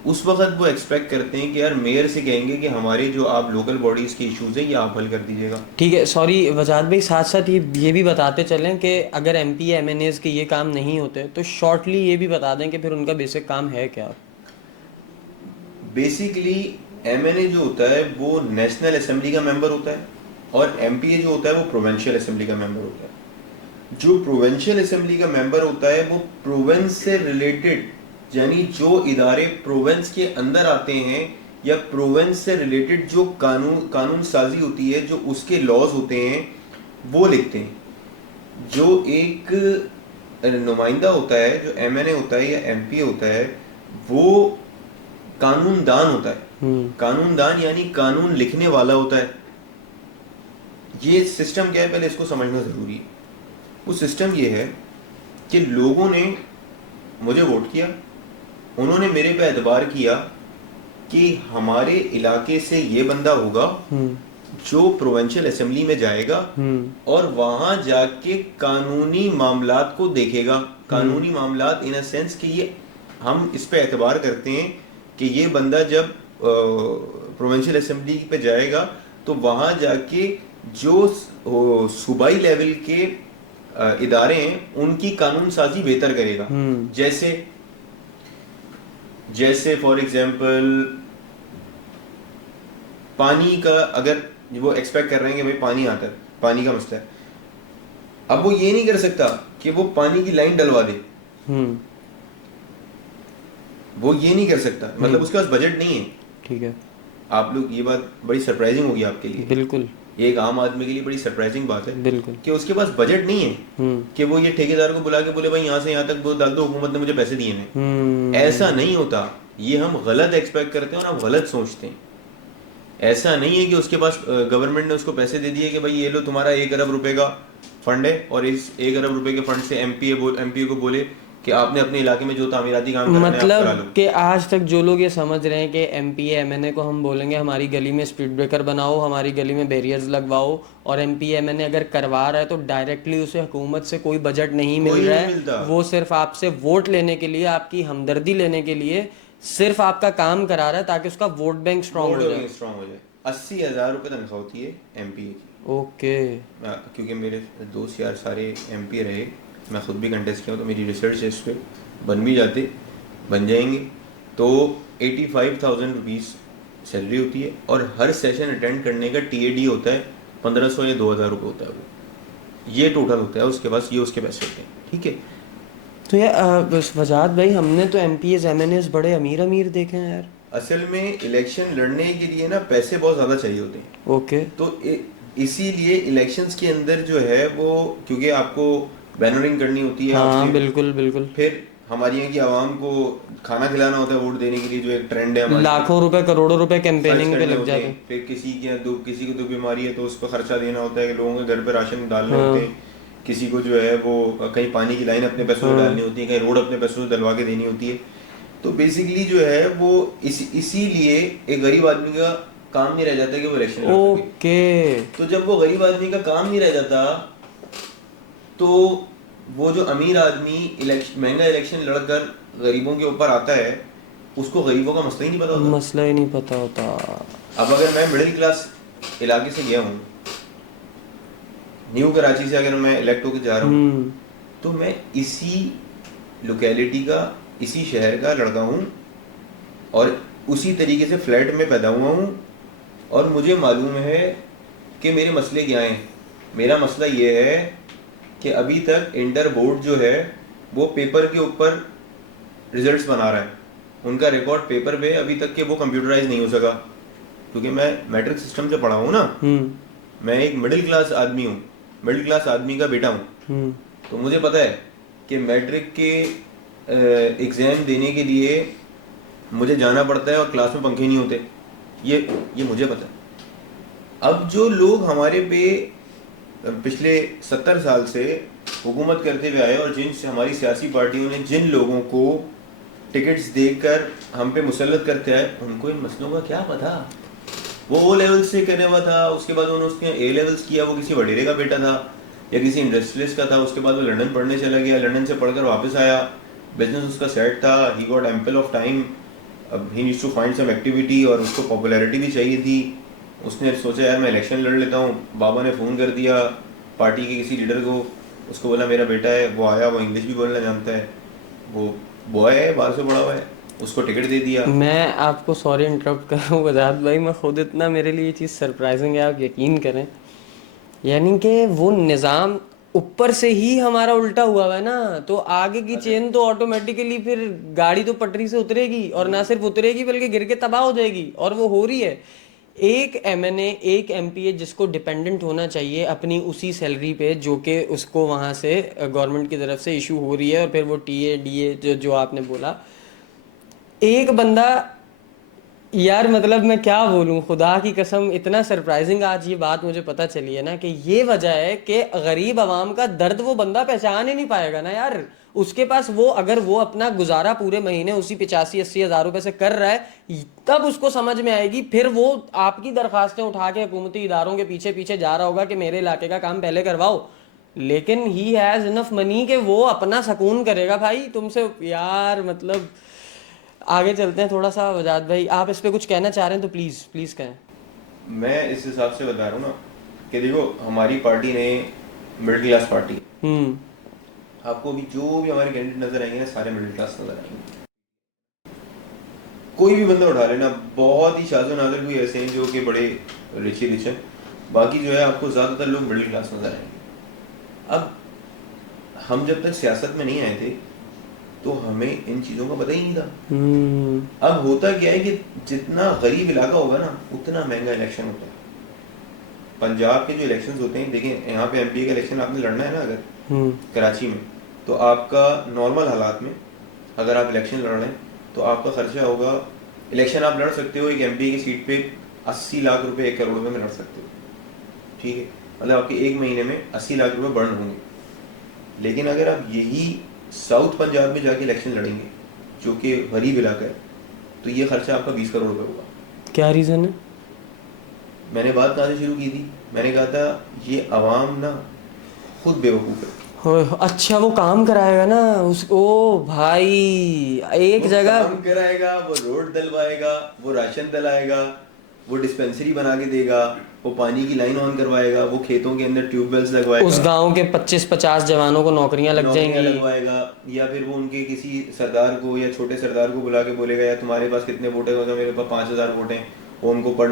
उस वक्त वो एक्सपेक्ट करते हैं कि यार मेयर से कहेंगे कि हमारे जो आप लोकल बॉडीज़ के इश्यूज हैं ये आप हल कर दीजिएगा। ठीक है, सॉरी वजाद भाई, साथ साथ ये भी बताते चलें कि अगर एमपी एमएनएज के ये काम नहीं होते तो शॉर्टली ये भी बता दें कि फिर उनका बेसिक काम है क्या। बेसिकली एमएनए जो होता है वो नेशनल असेंबली का मेंबर होता है और एमपीए जो होता है वो प्रोविंशियल असेंबली का मेंबर होता है। जो प्रोविंशियल असेंबली का मेंबर होता है वो प्रोविंस से रिलेटेड, यानी जो इदारे प्रोविंस के अंदर आते हैं या प्रोविंस से रिलेटेड जो कानून साजी होती है, जो उसके लॉज होते हैं वो लिखते हैं। जो एक नुमाइंदा होता है, जो एमएनए होता है या एमपीए होता है, वो कानूनदान होता है। कानूनदान यानी कानून लिखने वाला होता है। ये सिस्टम क्या है पहले इसको समझना जरूरी है। वो सिस्टम ये है कि लोगों ने मुझे वोट किया, उन्होंने मेरे पे एतबार किया कि हमारे इलाके से ये बंदा होगा जो प्रोविंशियल असेंबली में जाएगा और वहां जाके कानूनी मामलात को देखेगा। कानूनी मामलात इन अ सेंस कि ये हम इस पे एतबार करते हैं कि ये बंदा जब प्रोविंशियल असेंबली पे जाएगा तो वहां जाके जो सूबाई लेवल के इदारे हैं उनकी कानून साजी बेहतर करेगा। जैसे फॉर एग्जांपल पानी का, अगर वो एक्सपेक्ट कर रहे हैं कि भाई पानी आता है, पानी का मसला है, अब वो ये नहीं कर सकता कि वो पानी की लाइन डलवा दे, वो ये नहीं कर सकता, मतलब उसके पास बजट नहीं है। ठीक है, आप लोग, ये बात बड़ी सरप्राइजिंग होगी आपके लिए, बिल्कुल ये एक आम आदमी के लिए बड़ी सरप्राइजिंग बात है, बिल्कुल, कि उसके पास बजट नहीं है कि वो ये ठेकेदार को बुला के बोले भाई यहाँ से यहाँ तक वो डाल दो, हुकूमत ने मुझे पैसे दिए हैं। ऐसा नहीं होता, ये हम गलत एक्सपेक्ट करते हैं और हम गलत सोचते हैं। ऐसा नहीं है कि उसके पास गवर्नमेंट ने उसको पैसे दे दिए कि भाई ये लो तुम्हारा 1 अरब रुपए का फंड है और इस 1 अरब रुपए के फंड से एमपीए को बोले कि आपने अपने इलाके में जो तामीराती काम करना है आप करा लो। मतलब कि आज तक जो लोग ये समझ रहे हैं कि एमपीए एमएनए को हम बोलेंगे हमारी गली में स्पीड ब्रेकर बनाओ, हमारी गली में बैरियर्स लगवाओ, और एमपीए एमएनए अगर करवा रहा है तो डायरेक्टली उसे हुकूमत से कोई बजट नहीं मिल रहा है, वो सिर्फ आपसे वोट लेने के लिए, आपकी हमदर्दी लेने के लिए सिर्फ आपका काम करा रहा है ताकि उसका वोट बैंक स्ट्रांग हो जाए। 80,000 रुपये तनख्वाह होती है एमपीए की। ओके, क्योंकि मेरे दोस्त यार सारे एमपी रहे, मैं खुद भी कंटेस्ट किया हूँ, तो मेरी रिसर्च इस पर बन जाएंगे तो 85,000 रुपीज़ सैलरी होती है और हर सेशन अटेंड करने का टीएडी होता है 1,500 या 2,000 रुपये होता है। वो ये टोटल होता है उसके पास, ये उसके पैसे होते हैं। ठीक है, तो यार वजाद भाई, हमने तो एमपीएस एमएनएस बड़े अमीर अमीर देखे हैं यार। असल में इलेक्शन लड़ने के लिए ना पैसे बहुत ज़्यादा चाहिए होते हैं। ओके, तो इसीलिए इलेक्शंस के अंदर जो है वो, क्योंकि आपको बैनरिंग करनी होती है, हाँ बिल्कुल बिल्कुल, फिर हमारी यहाँ की आवाम को खाना खिलाना होता है वोट देने के लिए, जो एक ट्रेंड है हमारे लाखों रुपए करोड़ों रुपए खर्च कैंपेनिंग पे करने लग होते जाते हैं। हैं। फिर किसी को दो बीमारी है तो उस पर खर्चा देना होता है, कि लोगों के घर पे राशन डालने हाँ। होते हैं। किसी को जो है वो कहीं पानी की लाइन अपने पैसों से हाँ। डालनी होती है, कहीं रोड अपने पैसों से डलवा के देनी होती है। तो बेसिकली जो है वो इसीलिए एक गरीब आदमी का काम नहीं रह जाता कि वो इलेक्शन लड़ सके। ओके। तो जब वो गरीब आदमी का काम नहीं रह जाता, तो वो जो अमीर आदमी महंगा इलेक्शन लड़कर गरीबों के ऊपर आता है, उसको गरीबों का मसला ही नहीं पता होता। मसला ही नहीं पता होता। अब अगर मैं मिडिल क्लास इलाके से गया हूँ, न्यू कराची से अगर मैं इलेक्ट होकर जा रहा हूँ, तो मैं इसी लोकेलिटी का, इसी शहर का लड़का हूँ और उसी तरीके से फ्लैट में पैदा हुआ हूँ, और मुझे मालूम है कि मेरे मसले क्या हैं। मेरा मसला ये है कि अभी तक इंटर बोर्ड जो है वो पेपर के ऊपर रिजल्ट्स बना रहा है, उनका रिकॉर्ड पेपर पे अभी तक के वो कंप्यूटराइज नहीं हो सका, क्योंकि मैं मैट्रिक सिस्टम से पढ़ा हूँ ना। मैं एक मिडिल क्लास आदमी हूँ, मिडिल क्लास आदमी का बेटा हूँ। तो मुझे पता है कि मैट्रिक के एग्ज़ाम देने के लिए मुझे जाना पड़ता है और क्लास में पंखे नहीं होते, ये मुझे पता है। अब जो लोग हमारे पे पिछले 70 साल से हुकूमत करते हुए आए, और जिन हमारी सियासी पार्टियों ने जिन लोगों को टिकट्स देकर हम पे मुसल्लत करते आए, उनको इन मसलों का क्या पता। वो ओ लेवल से करने हुआ था, उसके बाद उन्होंने उसने ए लेवल्स किया, वो किसी वडेरे का बेटा था या किसी इंडस्ट्रियलिस्ट का था, उसके बाद वो लंदन पढ़ने चला गया, लंदन से पढ़कर वापस आया, बिजनेस उसका सेट था, he got ample of time, अब he needs to find some activity, और उसको पॉपुलैरिटी भी चाहिए थी। उसने सोचा यार मैं इलेक्शन लड़ लेता हूँ। बाबा ने फ़ोन कर दिया पार्टी के किसी लीडर को, उसको बोला मेरा बेटा है, वो आया, वो इंग्लिश भी बोलना जानता है, वो बॉय है, बाहर से पढ़ा हुआ है, उसको टिकट दे दिया। मैं आपको सॉरी इंटरप्ट कर रहा हूँ वजाहत भाई, मैं खुद इतना, मेरे लिए ये चीज़ सरप्राइजिंग है, आप यकीन करें। यानी कि वो निज़ाम ऊपर से ही हमारा उल्टा हुआ है ना, तो आगे की चेन तो ऑटोमेटिकली फिर गाड़ी तो पटरी से उतरेगी, और ना सिर्फ उतरेगी बल्कि गिर के तबाह हो जाएगी, और वो हो रही है। एक एमएनए, एक एमपीए जिसको डिपेंडेंट होना चाहिए अपनी उसी सैलरी पे जो कि उसको वहाँ से गवर्नमेंट की तरफ से इशू हो रही है, और फिर वो टीए डीए जो आपने बोला, एक बंदा, यार मतलब मैं क्या बोलूं, खुदा की कसम इतना सरप्राइजिंग आज ये बात मुझे पता चली है ना, कि ये वजह है कि गरीब आवाम का दर्द वो बंदा पहचान ही नहीं पाएगा ना यार। उसके पास वो, अगर वो अपना गुजारा पूरे महीने उसी 85-80 हज़ार रुपए से कर रहा है, तब उसको समझ में आएगी, फिर वो आपकी दरखास्तें उठा के हुकूमती इदारों के पीछे पीछे जा रहा होगा कि मेरे इलाके का काम पहले करवाओ। लेकिन ही हैज़ इनफ मनी कि वो अपना सुकून करेगा भाई तुमसे। यार मतलब आगे चलते हैं थोड़ा सा। वजाद भाई आप इस पे कुछ कहना चाह रहे हैं तो प्लीज़ प्लीज़ कहें। मैं इस हिसाब से बता रहा हूँ ना कि देखो, हमारी पार्टी ने मिडिल क्लास पार्टी, आपको भी जो भी हमारे कैंडिडेट नजर आएंगे ना, सारे मिडिल क्लास नजर आएंगे। कोई भी बंदा उठा लेना, बहुत ही शाज़ो नाज़र कोई ऐसे हैं जो कि बड़े रिच हैं, बाकी जो है आपको ज़्यादातर लोग मिडिल क्लास नजर आएंगे। अब हम जब तक सियासत में नहीं आए थे तो हमें इन चीज़ों का पता ही नहीं था। अब होता क्या है कि जितना गरीब इलाका होगा ना, उतना महंगा इलेक्शन होता है। पंजाब के जो इलेक्शंस होते हैं, देखें यहाँ पे एमपी का इलेक्शन आपने लड़ना है ना अगर कराची में, तो आपका नॉर्मल हालात में अगर आप इलेक्शन लड़ रहे हैं तो आपका खर्चा होगा, इलेक्शन आप लड़ सकते हो एक एमपी की सीट पे 80 लाख रुपए 1 करोड़ रुपए में लड़ सकते हो, ठीक है, मतलब आपके एक महीने में 80 लाख रुपए बर्न होंगे। लेकिन अगर आप यही साउथ पंजाब में जाके इलेक्शन लड़ेंगे जो कि गरीब इलाका है, तो ये खर्चा आपका 20 करोड़ रुपए होगा। क्या रीज़न है? मैंने बात कहाँ से शुरू की थी? मैंने कहा था ये अवाम ना खुद बेवकूफ़ है। अच्छा वो काम कराएगा ना ओ भाई, एक जगह काम कराएगा, वो रोड डलवाएगा, वो राशन डलाएगा, वो डिस्पेंसरी बना के देगा, वो पानी की लाइन ऑन करवाएगा, वो खेतों के अंदर ट्यूबवेल्स लगवाएगा, उस गांव के 25-50 जवानों को नौकरियां लग जाएंगी, लगवाएगा, या फिर वो उनके किसी सरदार को या छोटे सरदार को बुला के बोलेगा यार तुम्हारे पास कितने वोट है, तो मेरे पास 5000 वोट हैं, वो उनको पर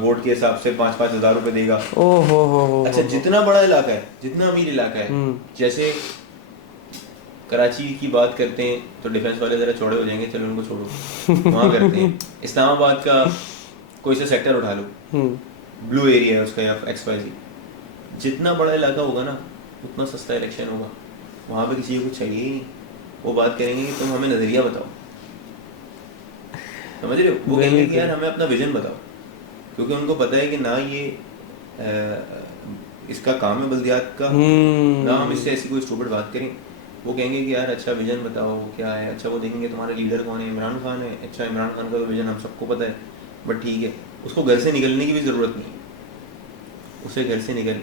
वोट के हिसाब से 5-5 हज़ार रुपए देगा। ओहो। अच्छा, जितना बड़ा इलाका है, जितना अमीर इलाका है, जैसे कराची की बात करते हैं तो डिफेंस वाले जरा चौड़े हो जाएंगे, चलो उनको छोड़ो, वहाँ करते हैं। इस्लामाबाद का कोई सा सेक्टर उठा लो, ब्लू एरिया है उसका या XYZ, जितना बड़ा इलाका होगा ना उतना सस्ता इलेक्शन होगा, वहाँ पे किसी को कुछ चाहिए ही नहीं। वो बात करेंगे कि तुम हमें नजरिया बताओ, समझ रहे हो? वो कहेंगे कि यार हमें अपना विजन बताओ, क्योंकि उनको पता है कि ना ये इसका काम है बल्दियात का, ना हम इससे ऐसी कोई स्टूपिड बात करें। वो कहेंगे कि यार अच्छा विजन बताओ क्या है। अच्छा वो देखेंगे तुम्हारा लीडर कौन है, इमरान खान है। अच्छा इमरान खान का तो विजन हम सबको पता है, बट ठीक है, उसको घर से निकलने की भी ज़रूरत नहीं है, उसे घर से निकल,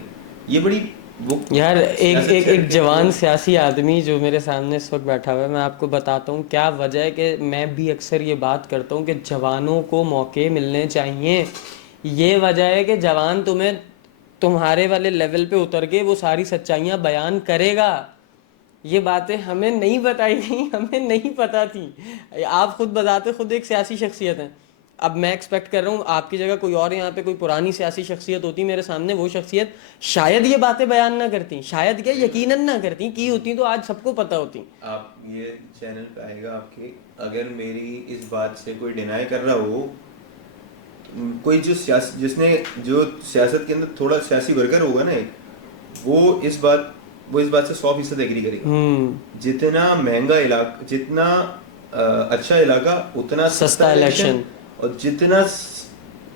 ये बड़ी वो यार एक के जवान वो सियासी आदमी जो मेरे सामने इस वक्त बैठा हुआ है, मैं आपको बताता हूँ क्या वजह है कि मैं भी अक्सर ये बात करता हूँ कि जवानों को मौके मिलने चाहिए। ये वजह है कि जवान तुम्हें तुम्हारे वाले लेवल पे उतर के वो सारी सच्चाइयाँ बयान करेगा। ये बातें हमें नहीं बताई गई, हमें नहीं पता थी। आप खुद बताते, खुद एक सियासी शख्सियत हैं। अब मैं एक्सपेक्ट कर रहा हूँ आपकी जगह कोई और यहाँ पे कोई पुरानी सियासी शख्सियत होती मेरे सामने, वो शख्सियत शायद ये बातें बयान ना करती, शायद क्या यकीनन ना करती, की होती तो आज सबको पता होती। आप ये चैनल पे आएगा आपके, अगर मेरी इस बात से कोई डिनाई कर रहा हो, कोई जो जो सियासत के अंदर थोड़ा सियासी वर्कर होगा ना एक, वो इस बात से 100% एग्री करेगा। जितना महंगा इलाका, जितना अच्छा इलाका उतना सस्ता इलेक्शन, और जितना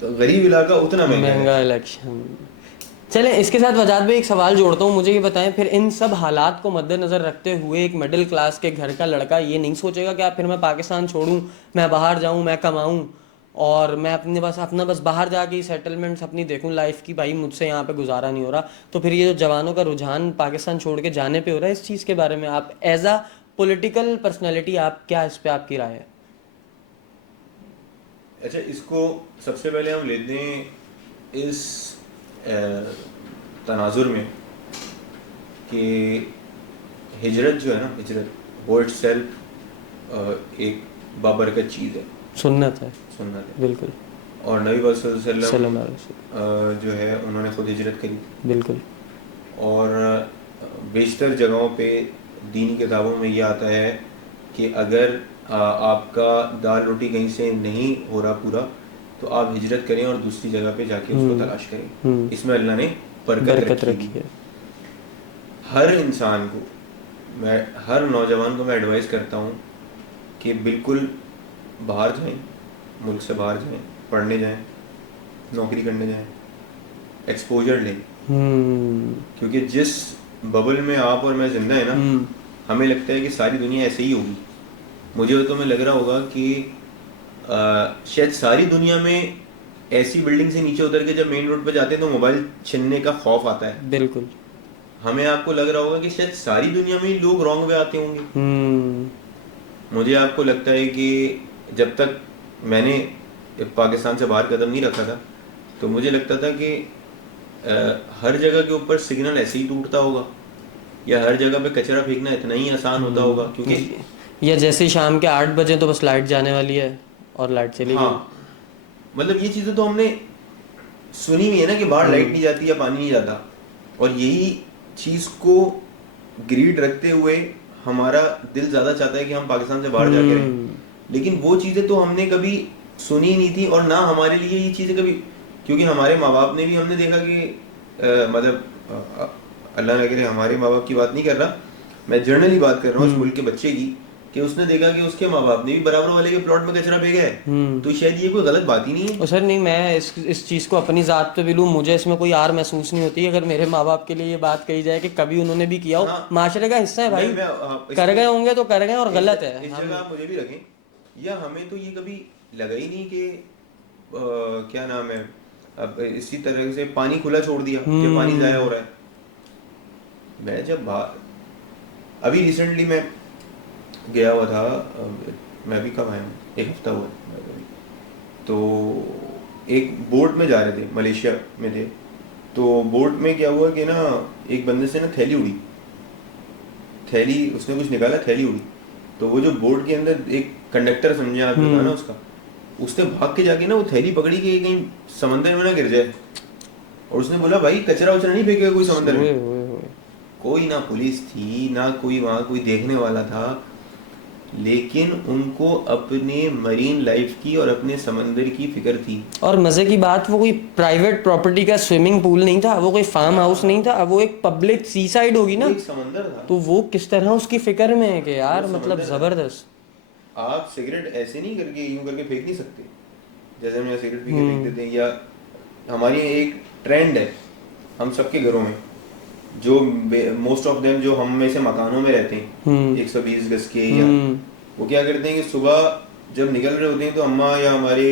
गरीब इलाका उतना महंगा इलेक्शन। चलें, इसके साथ वजाद भाई एक सवाल जोड़ता हूँ, मुझे ये बताएं फिर इन सब हालात को मद्देनज़र रखते हुए एक मिडिल क्लास के घर का लड़का ये नहीं सोचेगा कि आप फिर मैं पाकिस्तान छोड़ूं, मैं बाहर जाऊं, मैं कमाऊं और मैं अपना बस बाहर जाके सेटलमेंट्स अपनी देखूं लाइफ की, भाई मुझसे यहाँ पे गुजारा नहीं हो रहा। तो फिर ये जो जवानों का रुझान पाकिस्तान छोड़ के जाने पे हो रहा है, इस चीज़ के बारे में आप एज अ पॉलिटिकल पर्सनैलिटी आप क्या इस पर आपकी राय है? अच्छा, इसको सबसे पहले हम लेते हैं इस तनाजुर में कि हिजरत जो है ना, हिजरत वो इटसेल्फ एक बाबरकत चीज़ है, सुन्नत है, सुन्नत है, बिल्कुल। और नबी वसल्लम सल्लल्लाहु अलैहि वसल्लम जो है उन्होंने खुद हिजरत करी, बिल्कुल। और बेशतर जगहों पे दीनी किताबों में ये आता है कि अगर आपका दाल रोटी कहीं से नहीं हो रहा पूरा, तो आप हिजरत करें और दूसरी जगह पे जाके उसको तलाश करें। इसमें अल्लाह ने बरकत रखी है। हर इंसान को, मैं हर नौजवान को मैं एडवाइस करता हूँ कि बिल्कुल बाहर जाएं, मुल्क से बाहर जाएं, पढ़ने जाएं, नौकरी करने जाएं, एक्सपोजर लें। क्योंकि जिस बबल में आप और मैं जिंदा है ना, हमें लगता है कि सारी दुनिया ऐसे ही होगी। मुझे तो में लग रहा होगा कि शायद सारी दुनिया में ऐसी बिल्डिंग से नीचे उतर के जब मेन रोड पे जाते हैं तो मोबाइल छीनने का खौफ आता है। बिल्कुल। हमें आपको लग रहा होगा कि शायद सारी दुनिया में ही लोग रॉन्ग वे आते होंगे। मुझे आपको लगता है कि जब तक मैंने पाकिस्तान से बाहर कदम नहीं रखा था, तो मुझे लगता था कि हर जगह के ऊपर सिग्नल ऐसे ही टूटता होगा, या हर जगह पे कचरा फेंकना इतना ही आसान होता होगा, क्योंकि या जैसे शाम के 8 बजे तो बस लाइट जाने वाली है और लाइट चली गई। मतलब ये चीज़ें तो हमने सुनी हुई है ना कि बाहर लाइट नहीं जाती या पानी नहीं जाता, और यही चीज़ को ग्रीड रखते हुए हमारा दिल ज़्यादा चाहता है कि हम पाकिस्तान से बाहर जाके रहें, लेकिन वो चीज़ें तो हमने कभी सुनी ही नहीं थी, और ना हमारे लिए ये चीज़ें कभी, क्योंकि हमारे माँ बाप ने भी, हमने देखा कि मतलब अल्लाह ना करे, हमारे माँ बाप की बात नहीं कर रहा मैं, जनरली बात कर रहा हूँ उस मुल्क के बच्चे की, कि उसने देखा कि उसके माँ बाप ने भी बराबर वाले के प्लॉट में कचरा फेंका है, तो शायद ये कोई गलत बात ही नहीं है। सर नहीं, मैं इस चीज़ को अपनी ज़ात पे भी लूँ, मुझे इसमें कोई आर महसूस नहीं होती अगर मेरे माँ बाप के लिए ये बात कही जाए कि कभी उन्होंने भी किया हो। माशरे का हिस्सा है भाई, कर गए होंगे तो कर गए, और गलत है इस जगह आप मुझे भी रखें, या हमें तो ये कभी लगा ही नहीं कि क्या नाम है, अब इसी तरह से पानी खुला छोड़ दिया कि पानी ज़ाया हो रहा है। मैं जब अभी रिसेंटली मैं गया हुआ था, मैं भी कब आया हूँ, 1 हफ्ता हुआ, तो एक बोट में जा रहे थे, मलेशिया में थे, तो बोट में क्या हुआ कि ना एक बंदे से ना थैली उड़ी, थैली उसने कुछ निकाला, थैली उड़ी, तो वो जो बोट के अंदर एक कंडक्टर समझे आप जो था ना उसका, उसने भाग के जाके ना वो थैली पकड़ी कि कहीं समंदर में ना गिर जाए, और उसने बोला भाई कचरा उचरा नहीं फेंकेगा कोई समंदर में। कोई ना पुलिस थी ना कोई वहाँ कोई देखने वाला था, लेकिन उनको अपने मरीन लाइफ की और अपने समंदर की फिक्र थी। और मजे की बात, वो कोई प्राइवेट प्रॉपर्टी का स्विमिंग पूल नहीं था, वो कोई फार्म हाउस नहीं था, वो एक पब्लिक सी साइड होगी ना, वो एक समंदर था। तो वो किस तरह उसकी फिक्र में है कि यार वो मतलब समंदर था। जबरदस्त। आप सिगरेट ऐसे नहीं करके यूं करके फेंक नहीं सकते, जैसे हम यहाँ सिगरेट पी के फेंक देते हैं, या हमारी एक ट्रेंड है हम सबके घरों में, जो मोस्ट ऑफ देम जो हम में से मकानों में रहते हैं 120 गज के, या वो क्या करते हैं कि सुबह जब निकल रहे होते हैं तो अम्मा या हमारे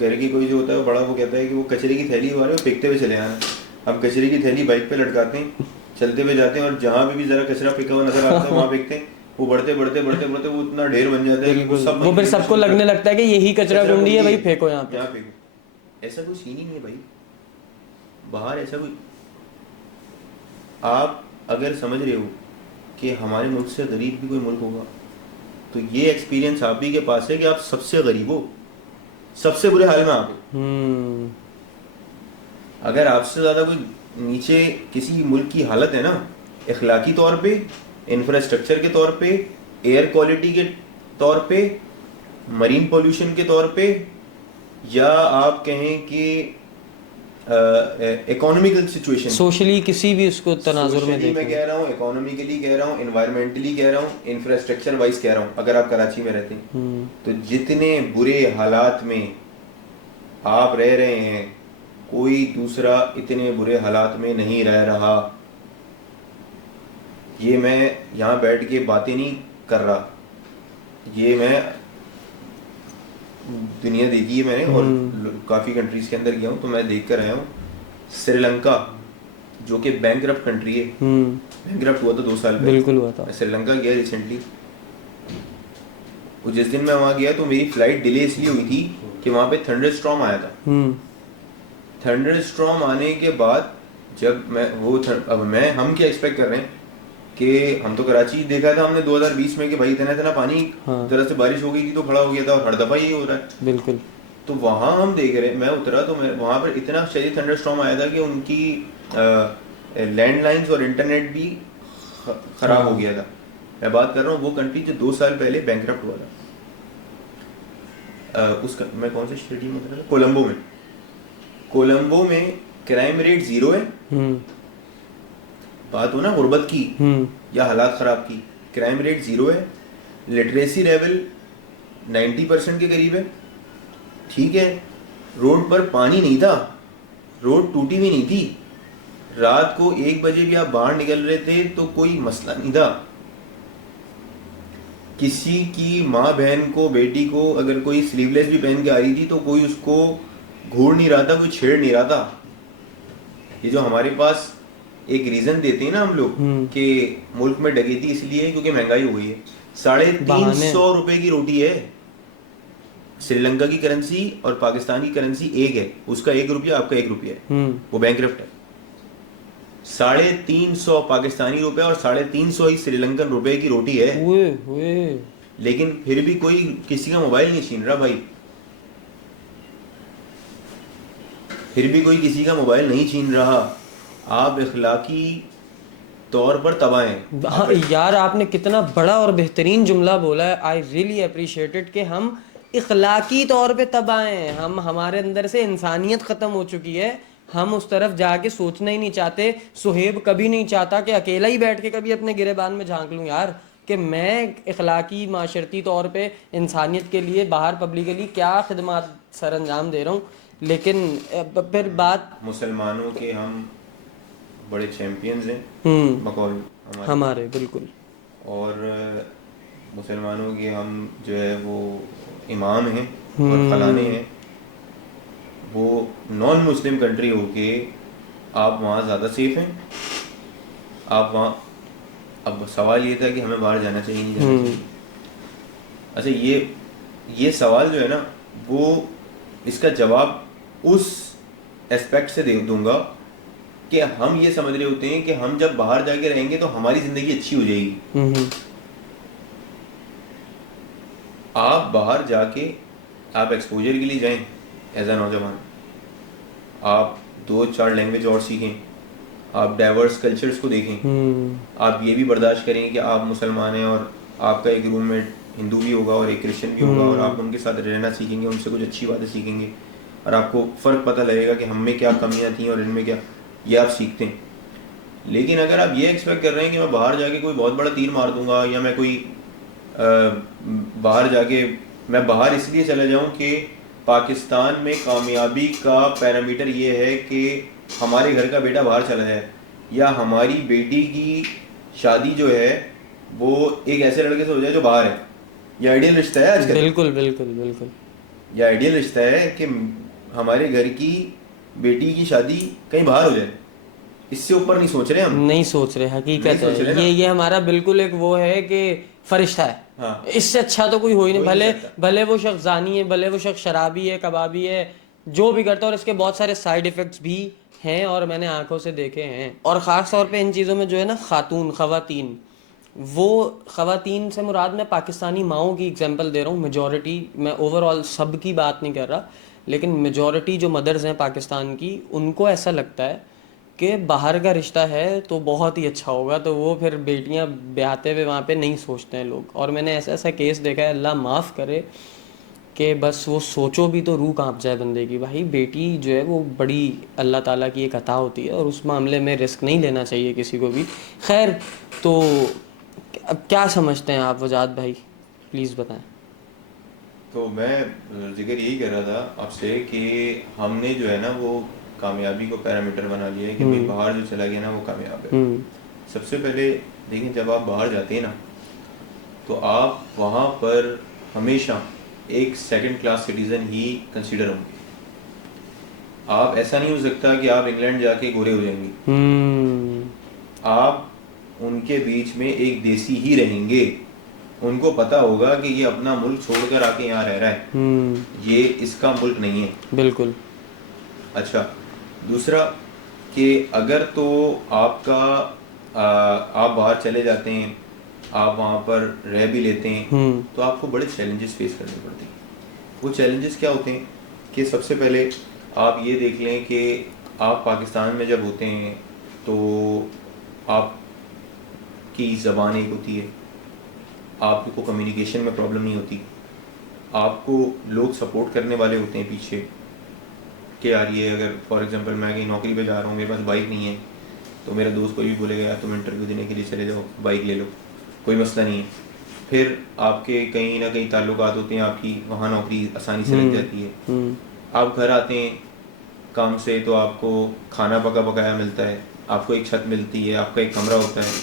घर की कोई जो होता है वो बड़ा, वो कहता है कि वो कचरे की थैली हमारे वो फेंकते हुए चले आना। हम कचरे की थैली बाइक पे लटकाते हैं, चलते हुए जाते हैं, और जहाँ भी जरा कचरा फेंका हुआ नजर आता है वहाँ फेंकते हैं। वो बढ़ते बढ़ते बढ़ते बढ़ते वो इतना ढेर बन जाता है कि वो सब वो फिर सबको लगने लगता है कि यही कचरा कुंडी है भाई, फेंको यहाँ पे। यहाँ फेंको। ऐसा कोई सीन ही नहीं है भाई बाहर, ऐसा कोई। आप अगर समझ रहे हो कि हमारे मुल्क से गरीब भी कोई मुल्क होगा, तो ये एक्सपीरियंस आप ही के पास है कि आप सबसे गरीब हो, सबसे बुरे हाल में आप हो। अगर आपसे ज़्यादा कोई नीचे किसी मुल्क की हालत है ना, इखलाकी तौर पे, इंफ्रास्ट्रक्चर के तौर पे, एयर क्वालिटी के तौर पे, मरीन पोल्यूशन के तौर पे, या आप कहें कि इकोनॉमिकल सिचुएशन, सोशली किसी भी उसको तनाजुर में मैं कह रहा हूँ, इकोनॉमिकली कह रहा हूँ, एनवायरमेंटली कह रहा हूँ, इंफ्रास्ट्रक्चर वाइज कह रहा हूँ, अगर आप कराची में रहते हैं तो जितने बुरे हालात में आप रह रहे हैं, कोई दूसरा इतने बुरे हालात में नहीं रह रहा। ये मैं यहाँ बैठ के बातें नहीं कर रहा, ये मैं दुनिया देखी है मैंने, और काफ़ी कंट्रीज के अंदर गया हूँ तो मैं देख कर आया हूँ। श्रीलंका जो कि बैंकरप्ट कंट्री है, बैंकरप्ट हुआ था 2 साल पहले, बिल्कुल हुआ था। मैं श्रीलंका गया रिसेंटली। और जिस दिन मैं वहाँ गया तो मेरी फ्लाइट डिले इसलिए हुई थी कि वहाँ पे थंडरस्टॉर्म आया था। थंडरस्टॉर्म आने के बाद जब मैं वो हम क्या एक्सपेक्ट कर रहे हैं कि हम तो कराची देखा था हमने 2020 में कि भाई इतना इतना पानी, जरा से बारिश हो गई थी तो खड़ा हो गया था, और हर दफा यही हो रहा है। बिल्कुल। तो वहाँ हम देख रहे, मैं उतरा तो मैं वहाँ पर इतना शदीद थंडरस्टॉर्म आया था कि उनकी लैंडलाइंस और इंटरनेट भी खराब हो गया था। मैं बात कर रहा हूँ वो कंट्री जो 2 साल पहले बैंकरप्ट हुआ था। मैं कौन से सिटी में था, कोलंबो में। कोलंबो में क्राइम रेट 0 है। बात हो ना गुर्बत की या हालात खराब की, क्राइम रेट 0 है। लिटरेसी लेवल 90% के करीब है। ठीक है, रोड पर पानी नहीं था, रोड टूटी हुई नहीं थी, रात को 1 बजे भी आप बाहर निकल रहे थे तो कोई मसला नहीं था। किसी की माँ बहन को, बेटी को अगर कोई स्लीवलेस भी पहन के आ रही थी तो कोई उसको घूर नहीं रहा था, कोई छेड़ नहीं रहा था। ये जो हमारे पास एक रीजन देते हैं ना हम लोग कि मुल्क में डकैती इसलिए क्योंकि महंगाई हो गई है। 350 रुपए की रोटी है। श्रीलंका की करेंसी और पाकिस्तान की करेंसी एक है, उसका 1 रुपया, आपका 1 रुपया है। वो बैंकरप्ट है। 350 पाकिस्तानी रुपए और 350 ही श्रीलंकन रुपए की रोटी है। लेकिन फिर भी कोई किसी का मोबाइल नहीं छीन रहा भाई, फिर भी कोई किसी का मोबाइल नहीं छीन रहा। आप इखलाकी तौर पर तबाह हैं। हाँ यार, आपने कितना बड़ा और बेहतरीन जुमला बोला है। आई रियली अप्रिशिएटेड कि हम इखलाकी तौर पे तबाह हैं। हमारे अंदर से इंसानियत ख़त्म हो चुकी है, हम उस तरफ जाके सोचना ही नहीं चाहते। सुहेब कभी नहीं चाहता कि अकेला ही बैठ के कभी अपने गिरेबान में झांक लूँ यार, कि मैं इखलाकी माशरती तौर पे इंसानियत के लिए बाहर पब्लिकली क्या खिदमत सर अंजाम दे रहा हूँ। लेकिन फिर बात मुसलमानों के हम बड़े चैंपियंस हैं बकौल हमारे, बिल्कुल। और मुसलमानों के हम जो है वो इमाम हैं और खलाने हैं। वो नॉन मुस्लिम कंट्री होके आप वहाँ ज़्यादा सेफ हैं, आप वहाँ। अब सवाल ये था कि हमें बाहर जाना चाहिए, नहीं जाना चाहिए। अच्छा, ये सवाल जो है ना, वो इसका जवाब उस एस्पेक्ट से दे दूंगा कि हम ये समझ रहे होते हैं कि हम जब बाहर जाके रहेंगे तो हमारी ज़िंदगी अच्छी हो जाएगी। आप बाहर जाके आप एक्सपोजर के लिए जाएं एज अ नौजवान, आप 2-4 लैंग्वेज और सीखें, आप डाइवर्स कल्चर्स को देखें। आप ये भी बर्दाश्त करें कि आप मुसलमान हैं और आपका एक रूममेट हिंदू भी होगा और एक क्रिश्चियन भी होगा, और आप उनके साथ रहना सीखेंगे, उनसे कुछ अच्छी बातें सीखेंगे, और आपको फ़र्क पता लगेगा कि हम में क्या कमियां थी और इनमें क्या, ये आप सीखते हैं। लेकिन अगर आप ये एक्सपेक्ट कर रहे हैं कि मैं बाहर जाके कोई बहुत बड़ा तीर मार दूंगा, या मैं कोई बाहर जाके, मैं बाहर इसलिए चला जाऊं कि पाकिस्तान में कामयाबी का पैरामीटर ये है कि हमारे घर का बेटा बाहर चला जाए, या हमारी बेटी की शादी जो है वो एक ऐसे लड़के से हो जाए जो बाहर है, ये आइडियल रिश्ता है आजकल। बिल्कुल बिल्कुल बिल्कुल। ये आइडियल रिश्ता है कि हमारे घर की बेटी की शादी कहीं बाहर हो जाए, इससे ऊपर नहीं सोच रहे हम। नहीं सोच रहे, हकीकत नहीं सोच है रहे ना। ये हमारा बिल्कुल एक वो है कि फरिश्ता है। हाँ, इससे अच्छा तो कोई हो ही नहीं, हो ही नहीं भले सकता। भले वो शख्स जानी है, भले वो शख्स शराबी है, कबाबी है, जो भी करता है, और इसके बहुत सारे साइड इफेक्ट्स भी हैं और मैंने आंखों से देखे हैं। और ख़ास तौर पे इन चीज़ों में जो है ना, खातून खवातीन, वो खवातीन से मुराद मैं पाकिस्तानी माओं की एग्जांपल दे रहा हूँ। मेजॉरिटी, मैं ओवरऑल सब की बात नहीं कर रहा, लेकिन मेजॉरिटी जो मदर्स हैं पाकिस्तान की, उनको ऐसा लगता है कि बाहर का रिश्ता है तो बहुत ही अच्छा होगा, तो वो फिर बेटियां ब्याहते हुए वहाँ पे नहीं सोचते हैं लोग। और मैंने ऐसा ऐसा केस देखा है, अल्लाह माफ़ करे, कि बस वो सोचो भी तो रूह कांप जाए बंदे की। भाई बेटी जो है वो बड़ी अल्लाह ताला की एक अता होती है, और उस मामले में रिस्क नहीं लेना चाहिए किसी को भी। खैर, तो अब क्या समझते हैं आप वजाद भाई, प्लीज़ बताएं। तो मैं जिक्र यही कर रहा था आपसे कि हमने जो है ना वो कामयाबी को पैरामीटर बना लिया है कि भाई बाहर जो चला गया ना वो कामयाब है। सबसे पहले देखिए, जब आप बाहर जाते हैं ना, तो आप वहाँ पर हमेशा एक सेकंड क्लास सिटीज़न ही कंसीडर होंगे। आप ऐसा नहीं हो सकता कि आप इंग्लैंड जाके गोरे हो जाएंगे। आप उनके बीच में एक देसी ही रहेंगे। उनको पता होगा कि ये अपना मुल्क छोड़कर आके यहाँ रह रहा है, ये इसका मुल्क नहीं है। बिल्कुल। अच्छा, दूसरा कि अगर तो आपका आप बाहर चले जाते हैं, आप वहाँ पर रह भी लेते हैं, तो आपको बड़े चैलेंजेस फेस करने पड़ते हैं। वो चैलेंजेस क्या होते हैं कि सबसे पहले आप ये देख लें कि आप पाकिस्तान में जब होते हैं तो आपकी ज़बान एक होती है, आपको कम्युनिकेशन में प्रॉब्लम नहीं होती, आपको लोग सपोर्ट करने वाले होते हैं पीछे कि यार ये, अगर फॉर एग्जांपल मैं कहीं नौकरी पे जा रहा हूँ, मेरे पास बाइक नहीं है, तो मेरा दोस्त कोई भी बोलेगा यार तुम इंटरव्यू देने के लिए चले जाओ, बाइक ले लो, कोई मसला नहीं है। फिर आपके कहीं ना कहीं ताल्लुकात होते हैं, आपकी वहाँ नौकरी आसानी से लग जाती है। आप घर आते हैं काम से तो आपको खाना पका पकाया मिलता है, आपको एक छत मिलती है, आपका एक कमरा होता है।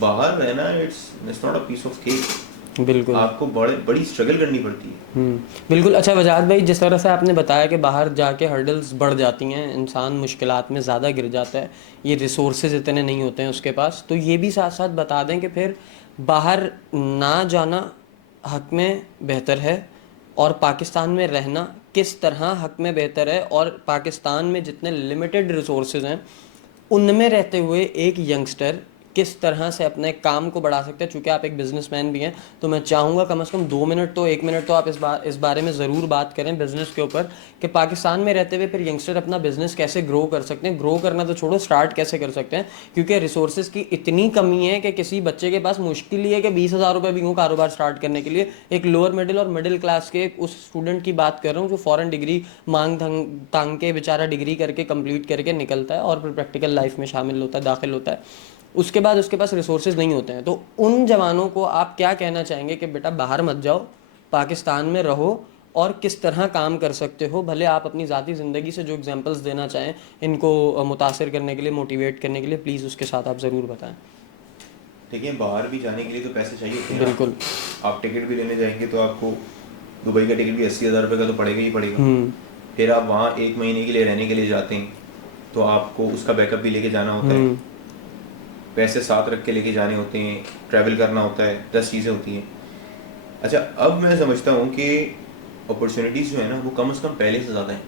बाहर रहना it's not a piece of cake. बिल्कुल, आपको बड़ी स्ट्रगल करनी पड़ती है। बिल्कुल। अच्छा वजाद भाई, जिस तरह से आपने बताया कि बाहर जाके हर्डल्स बढ़ जाती हैं, इंसान मुश्किलात में ज़्यादा गिर जाता है, ये रिसोर्सेज इतने नहीं होते हैं उसके पास, तो ये भी साथ साथ बता दें कि फिर बाहर ना जाना हक में बेहतर है, और पाकिस्तान में रहना किस तरह हक में बेहतर है, और पाकिस्तान में जितने लिमिटेड रिसोर्सेज हैं उनमें रहते हुए एक यंगस्टर किस तरह से अपने काम को बढ़ा सकते हैं। चूँकि आप एक बिजनेसमैन भी हैं, तो मैं चाहूँगा कम से कम 2 मिनट तो 1 मिनट तो आप इस बारे में ज़रूर बात करें बिज़नेस के ऊपर, कि पाकिस्तान में रहते हुए फिर यंगस्टर अपना बिज़नेस कैसे ग्रो कर सकते हैं, ग्रो करना तो छोड़ो, स्टार्ट कैसे कर सकते हैं। क्योंकि रिसोर्सेज की इतनी कमी है कि किसी बच्चे के पास मुश्किल ही है कि 20,000 रुपये भी हो कारोबार स्टार्ट करने के लिए। एक लोअर मिडिल और मिडिल क्लास के उस स्टूडेंट की बात कर रहा हूँ जो फ़ॉरेन डिग्री मांग तांग के बेचारा डिग्री करके कंप्लीट करके निकलता है और फिर प्रैक्टिकल लाइफ में शामिल होता है, दाखिल होता है। उसके बाद उसके पास रिसोर्सेज नहीं होते हैं। तो उन जवानों को आप क्या कहना चाहेंगे कि बेटा बाहर मत जाओ, पाकिस्तान में रहो, और किस तरह काम कर सकते हो? भले आप अपनी ज़ाती ज़िंदगी से जो एग्जांपल्स देना चाहें इनको मुतासिर करने के लिए, मोटिवेट करने के लिए, प्लीज़ उसके साथ आप ज़रूर बताएं। देखिए, बाहर भी जाने के लिए तो पैसे चाहिए होते हैं। बिल्कुल। आप टिकट भी लेने जाएंगे तो आपको दुबई का टिकट भी 80,000 रुपये का तो पड़ेगा ही पड़ेगा। फिर आप वहाँ 1 महीने के लिए रहने के लिए जाते हैं तो आपको उसका बैकअप भी लेके जाना होता है, पैसे साथ रख के लेके जाने होते हैं, ट्रैवल करना होता है, 10 चीज़ें होती हैं। अच्छा, अब मैं समझता हूँ कि अपॉर्चुनिटीज़ जो है ना वो कम से कम पहले से ज़्यादा हैं।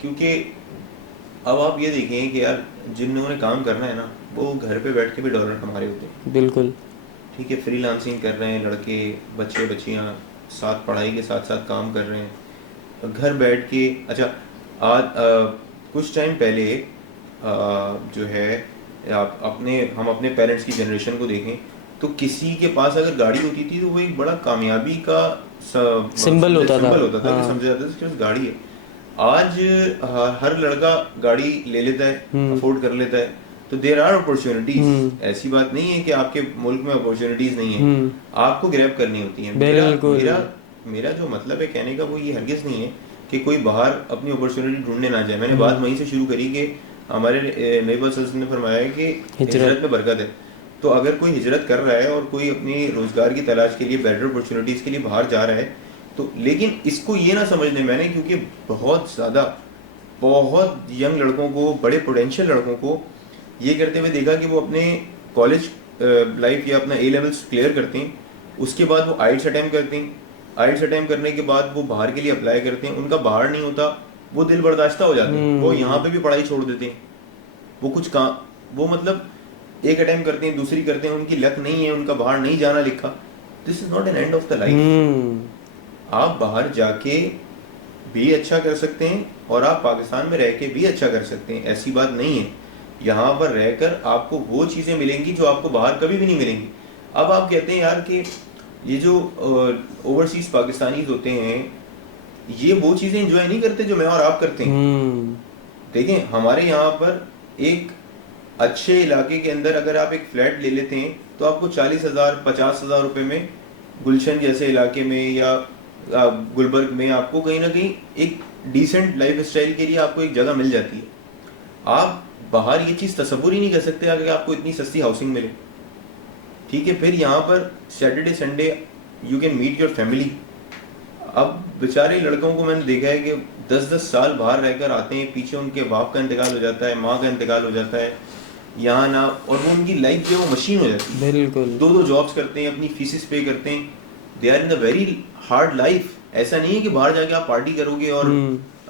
क्योंकि अब आप ये देखें कि यार जिन्होंने काम करना है ना वो घर पे बैठ के भी डॉलर कमा रहे होते हैं। बिल्कुल। ठीक है, फ्रीलांसिंग कर रहे हैं लड़के, बच्चे बच्चियाँ, साथ पढ़ाई के साथ साथ काम कर रहे हैं घर बैठ के। अच्छा, आज कुछ टाइम पहले जो है हम अपने पेरेंट्स की जनरेशन को देखें तो किसी के पास अगर गाड़ी होती थी तो वो एक बड़ा कामयाबी का सिंबल होता था। कि हाँ। समझा जाता था कि बस गाड़ी है। आज हर लड़का गाड़ी ले लेता है, अफोर्ड कर लेता है, तो देर आर अपॉर्चुनिटीज। ऐसी बात नहीं है कि आपके मुल्क में अपॉर्चुनिटीज नहीं है, आपको ग्रैब करनी होती है। मेरा बिल्कुल। मेरा मेरा जो मतलब है कहने का वो ये हरगिज नहीं है कि कोई बाहर अपनी अपॉर्चुनिटी ढूंढने ना जाए। मैंने बात वहीं से शुरू करी कि हमारे नबी वसल्लम ने फरमाया है कि हिजरत में बरकत है। तो अगर कोई हिजरत कर रहा है और कोई अपनी रोजगार की तलाश के लिए, बेटर अपॉर्चुनिटीज के लिए बाहर जा रहा है, तो लेकिन इसको ये ना समझने मैंने, क्योंकि बहुत यंग लड़कों को, बड़े पोटेंशियल लड़कों को ये करते हुए देखा कि वो अपने कॉलेज लाइफ या अपना ए लेवल्स क्लियर करते हैं, उसके बाद वो आइट्स अटैम्प्ट करते हैं, आइट्स अटैम्प्ट करने के बाद वो बाहर के लिए अप्लाई करते हैं, उनका बाहर नहीं होता, वो दिल बर्दाश्ता हो जाते हैं, वो यहाँ पे भी पढ़ाई छोड़ देते हैं, वो कुछ काम, वो मतलब एक अटैम्प्ट करते हैं, दूसरी करते हैं, उनकी लक नहीं है, उनका बाहर नहीं जाना लिखा। This is not an end of the life. आप बाहर जाके भी अच्छा कर सकते हैं और आप पाकिस्तान में रह के भी अच्छा कर सकते हैं, ऐसी बात नहीं है। यहाँ पर रहकर आपको वो चीज़ें मिलेंगी जो आपको बाहर कभी भी नहीं मिलेंगी। अब आप कहते हैं यार कि ये जो ओवरसीज पाकिस्तानीज होते हैं ये वो चीज़ें एंजॉय नहीं करते जो मैं और आप करते हैं। देखें, हमारे यहाँ पर एक अच्छे इलाके के अंदर अगर आप एक फ्लैट ले लेते हैं तो आपको 40,000 50,000 रुपए में गुलशन जैसे इलाके में या गुलबर्ग में आपको कहीं ना कहीं एक डिसेंट लाइफ स्टाइल के लिए आपको एक जगह मिल जाती है। आप बाहर ये चीज़ तसव्वुर ही नहीं कर सकते अगर आपको इतनी सस्ती हाउसिंग मिले। ठीक है, फिर यहाँ पर Saturday Sunday you can meet your family. अब बेचारे लड़कों को मैंने देखा है कि 10-10 साल बाहर रहकर आते हैं, पीछे उनके बाप का इंतकाल हो जाता है, माँ का इंतकाल हो जाता है, यहाँ ना, और वो उनकी लाइफ जो है वो मशीन हो जाती है। बिल्कुल। 2-2 जॉब्स करते हैं, अपनी फीसिस पे करते हैं, they are in the very hard life. ऐसा नहीं है कि बाहर जाके आप पार्टी करोगे और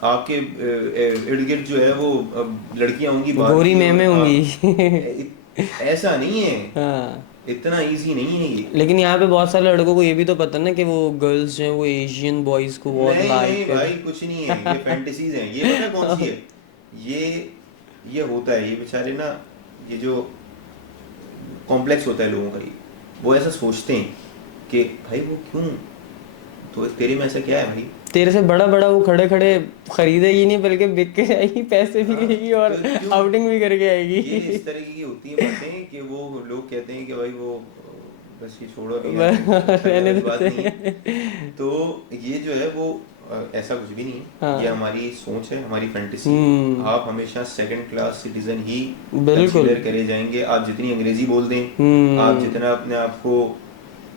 आपके इर्द गिर्द जो है वो लड़कियां होंगी, गोरी में होंगी। ऐसा नहीं है। हाँ। इतना इजी नहीं है ये। लेकिन यहाँ पे बहुत सारे लड़कों को ये भी तो पता ना कि वो गर्ल्स जो हैं वो एशियन बॉयज को बहुत नहीं भाई, कुछ नहीं है, ये फैंटेसीज हैं। ये पता कौन सी है, ये होता है, ये बेचारे ना, ये जो कॉम्प्लेक्स होता है लोगों का, वो ऐसा सोचते हैं कि भाई वो क्यों, तो तेरे में ऐसा क्या है भाई, तेरे से बड़ा बड़ा वो खड़े खड़े खरीदेगी नहीं बल्कि बिक के जाएगी, पैसे भी लेगी और आउटिंग भी करके आएगी। ये इस तरह की होती है बातें कि वो लोग कहते हैं कि भाई वो बस ये छोड़ो, रहने बात नहीं। तो ये जो है वो ऐसा कुछ भी नहीं है। हाँ। ये हमारी सोच है, हमारी फैंटेसी। आप हमेशा सेकंड क्लास सिटीजन ही कंसीडर करे जाएंगे। आप जितनी अंग्रेजी बोल दें, आप जितना अपने आप को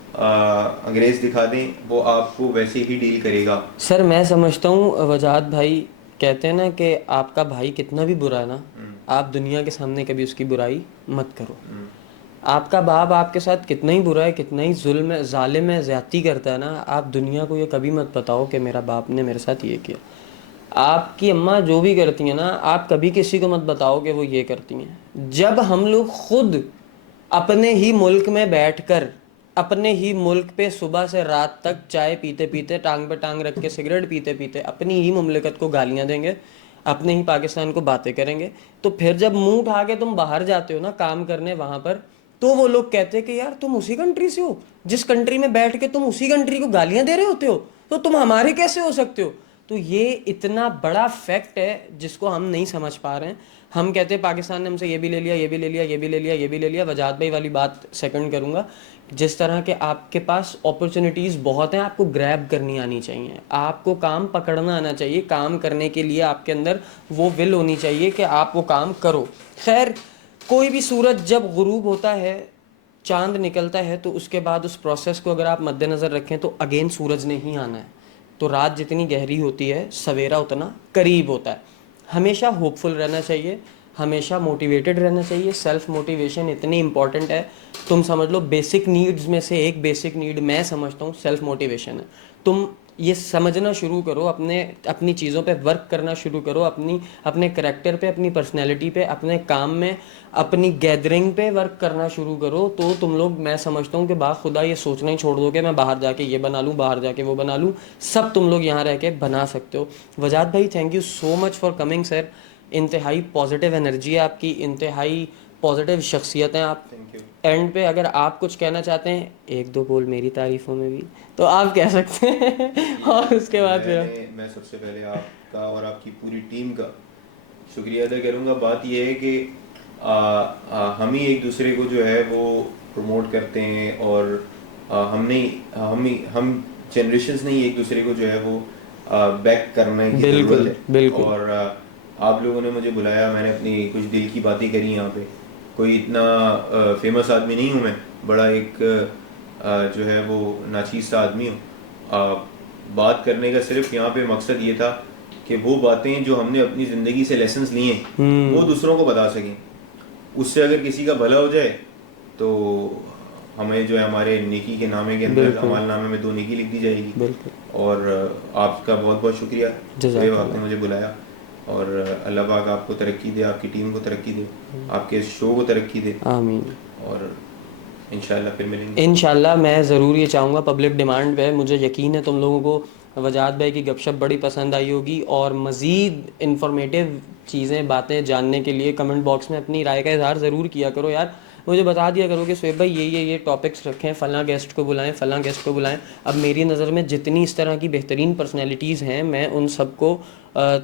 अंग्रेज दिखा दें, वो आपको वैसे ही डील करेगा। सर मैं समझता हूँ वजाहत भाई कहते हैं ना कि आपका भाई कितना भी बुरा है ना, आप दुनिया के सामने कभी उसकी बुराई मत करो। आपका बाप आपके साथ कितना ही बुरा है, कितना ही जुल्म जालिम है, ज्यादती करता है ना, आप दुनिया को ये कभी मत बताओ कि मेरा बाप ने मेरे साथ ये किया। आपकी अम्मा जो भी करती हैं ना, आप कभी किसी को मत बताओ कि वो ये करती हैं। जब हम लोग खुद अपने ही मुल्क में बैठकर अपने ही मुल्क पे सुबह से रात तक चाय पीते पीते, टांग पे टांग रख के सिगरेट पीते पीते अपनी ही मुमलिकत को गालियां देंगे, अपने ही पाकिस्तान को बातें करेंगे, तो फिर जब मुंह उठा के तुम बाहर जाते हो ना काम करने वहां पर, तो वो लोग कहते हैं कि यार तुम उसी कंट्री से हो, जिस कंट्री में बैठ के तुम उसी कंट्री को गालियां दे रहे होते हो, तो तुम हमारे कैसे हो सकते हो। तो ये इतना बड़ा फैक्ट है जिसको हम नहीं समझ पा रहे हैं। हम कहते हैं पाकिस्तान ने हमसे ये भी ले लिया, ये भी ले लिया, ये भी ले लिया, ये भी ले लिया। वजाहत भाई वाली बात सेकंड करूंगा, जिस तरह के आपके पास अपॉर्चुनिटीज़ बहुत हैं, आपको ग्रैब करनी आनी चाहिए, आपको काम पकड़ना आना चाहिए। काम करने के लिए आपके अंदर वो विल होनी चाहिए कि आप वो काम करो। खैर, कोई भी सूरज जब गुरूब होता है, चांद निकलता है, तो उसके बाद उस प्रोसेस को अगर आप मद्देनज़र रखें तो अगेन सूरज ने ही आना है। तो रात जितनी गहरी होती है सवेरा उतना करीब होता है। हमेशा होपफुल रहना चाहिए, हमेशा मोटिवेटेड रहना चाहिए। सेल्फ मोटिवेशन इतनी इंपॉर्टेंट है। तुम समझ लो बेसिक नीड्स में से एक बेसिक नीड मैं समझता हूँ सेल्फ मोटिवेशन है। तुम ये समझना शुरू करो, अपनी चीज़ों पे वर्क करना शुरू करो, अपने करैक्टर पे, अपनी पर्सनैलिटी पे, अपने काम में, अपनी गैदरिंग पे वर्क करना शुरू करो, तो तुम लोग, मैं समझता हूँ कि बाखुदा ये सोचना ही छोड़ दो कि मैं बाहर जाके ये बना लूँ, बाहर जाके वो बना लूँ। सब तुम लोग यहाँ रह के बना सकते हो। वजाहत भाई, thank you so much for coming sir. इंतहाई पॉजिटिव एनर्जी है आपकी, इंतहाई पॉजिटिव शख्सियत हैं आप। Thank you. एंड पे अगर आप कुछ कहना चाहते हैं, एक दो बोल मेरी तारीफ़ों में भी, तो आप कह सकते हैं और उसके बाद फिर मैं सबसे पहले आपका और आपकी पूरी टीम का शुक्रिया अदा करूँगा। बात यह है कि हम ही एक दूसरे को जो है वो प्रमोट करते हैं, और हम जनरेशन्स नहीं एक दूसरे को जो है वो बैक करने की बिल्कुल ज़रूरत है। बिल्कुल और आप लोगों ने मुझे बुलाया, मैंने अपनी कुछ दिल की बातें करी यहाँ पे। कोई इतना फेमस आदमी नहीं हूँ मैं, बड़ा एक जो है वो नाचीज़ सा आदमी हूँ। बात करने का सिर्फ यहाँ पे मकसद ये था कि वो बातें जो हमने अपनी ज़िंदगी से लेसन्स लिए हैं वो दूसरों को बता सकें। उससे अगर किसी का भला हो जाए तो हमें जो है हमारे नेकी के नामे के अंदर अमाल नामे में 2 नेकी लिख दी जाएगी। बिल्कुल। और आपका बहुत बहुत शुक्रिया जज़ाकल्लाह। आपने मुझे बुलाया, और अल्लाह पाक आपको तरक्की दे, आपकी टीम को तरक्की दे, आपके शो को तरक्की दे, आमीन। और इंशाल्लाह फिर मिलेंगे। इंशाल्लाह मैं ज़रूर ये चाहूँगा, पब्लिक डिमांड पे मुझे यकीन है तुम लोगों को वजाद भाई की गपशप बड़ी पसंद आई होगी, और मज़ीद इन्फॉर्मेटिव चीज़ें बातें जानने के लिए कमेंट बॉक्स में अपनी राय का इज़हार ज़रूर किया करो यार। मुझे बता दिया करो कि शुएब भाई ये टॉपिक्स रखें, फ़लाँ गेस्ट को बुलाएं, फ़लाँ गेस्ट को बुलाएं। अब मेरी नज़र में जितनी इस तरह की बेहतरीन पर्सनैलिटीज़ हैं, मैं उन सबको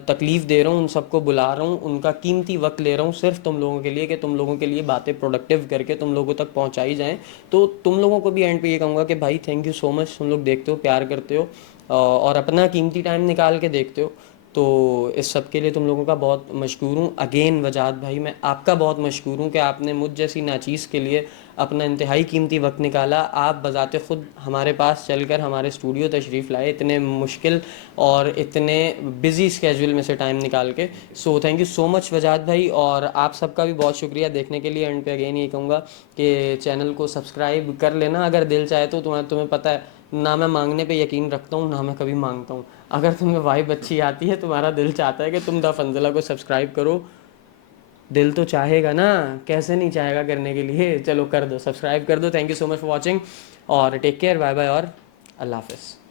तकलीफ़ दे रहा हूँ, उन सबको बुला रहा हूँ, उनका कीमती वक्त ले रहा हूँ सिर्फ तुम लोगों के लिए, कि तुम लोगों के लिए बातें प्रोडक्टिव करके तुम लोगों तक पहुँचाई जाएँ। तो तुम लोगों को भी एंड पे ये कहूँगा कि भाई थैंक यू सो मच, तुम लोग देखते हो, प्यार करते हो, और अपना कीमती टाइम निकाल के देखते हो। तो इस सब के लिए तुम लोगों का बहुत मशकूर हूँ। अगेन वजाद भाई, मैं आपका बहुत मशकूर हूँ कि आपने मुझ जैसी नाचीज़ के लिए अपना इंतहाई कीमती वक्त निकाला। आप बजाते ख़ुद हमारे पास चलकर हमारे स्टूडियो तशरीफ़ लाए, इतने मुश्किल और इतने बिज़ी स्केजूल में से टाइम निकाल के। So thank you so much Wajad भाई, और आप सबका भी बहुत शुक्रिया देखने के लिए। एंड पे अगेन ये कहूँगा कि चैनल को सब्सक्राइब कर लेना अगर दिल चाहे तो। तुम्हें पता है ना, मैं मांगने पे यकीन रखता हूँ ना मैं कभी मांगता हूँ। अगर तुम्हें वाइब अच्छी आती है, तुम्हारा दिल चाहता है कि तुम द फंजला को सब्सक्राइब करो, दिल तो चाहेगा ना, कैसे नहीं चाहेगा करने के लिए। चलो कर दो, सब्सक्राइब कर दो। Thank you so much for watching, और टेक केयर, बाय बाय, और अल्लाह हाफ़िज़।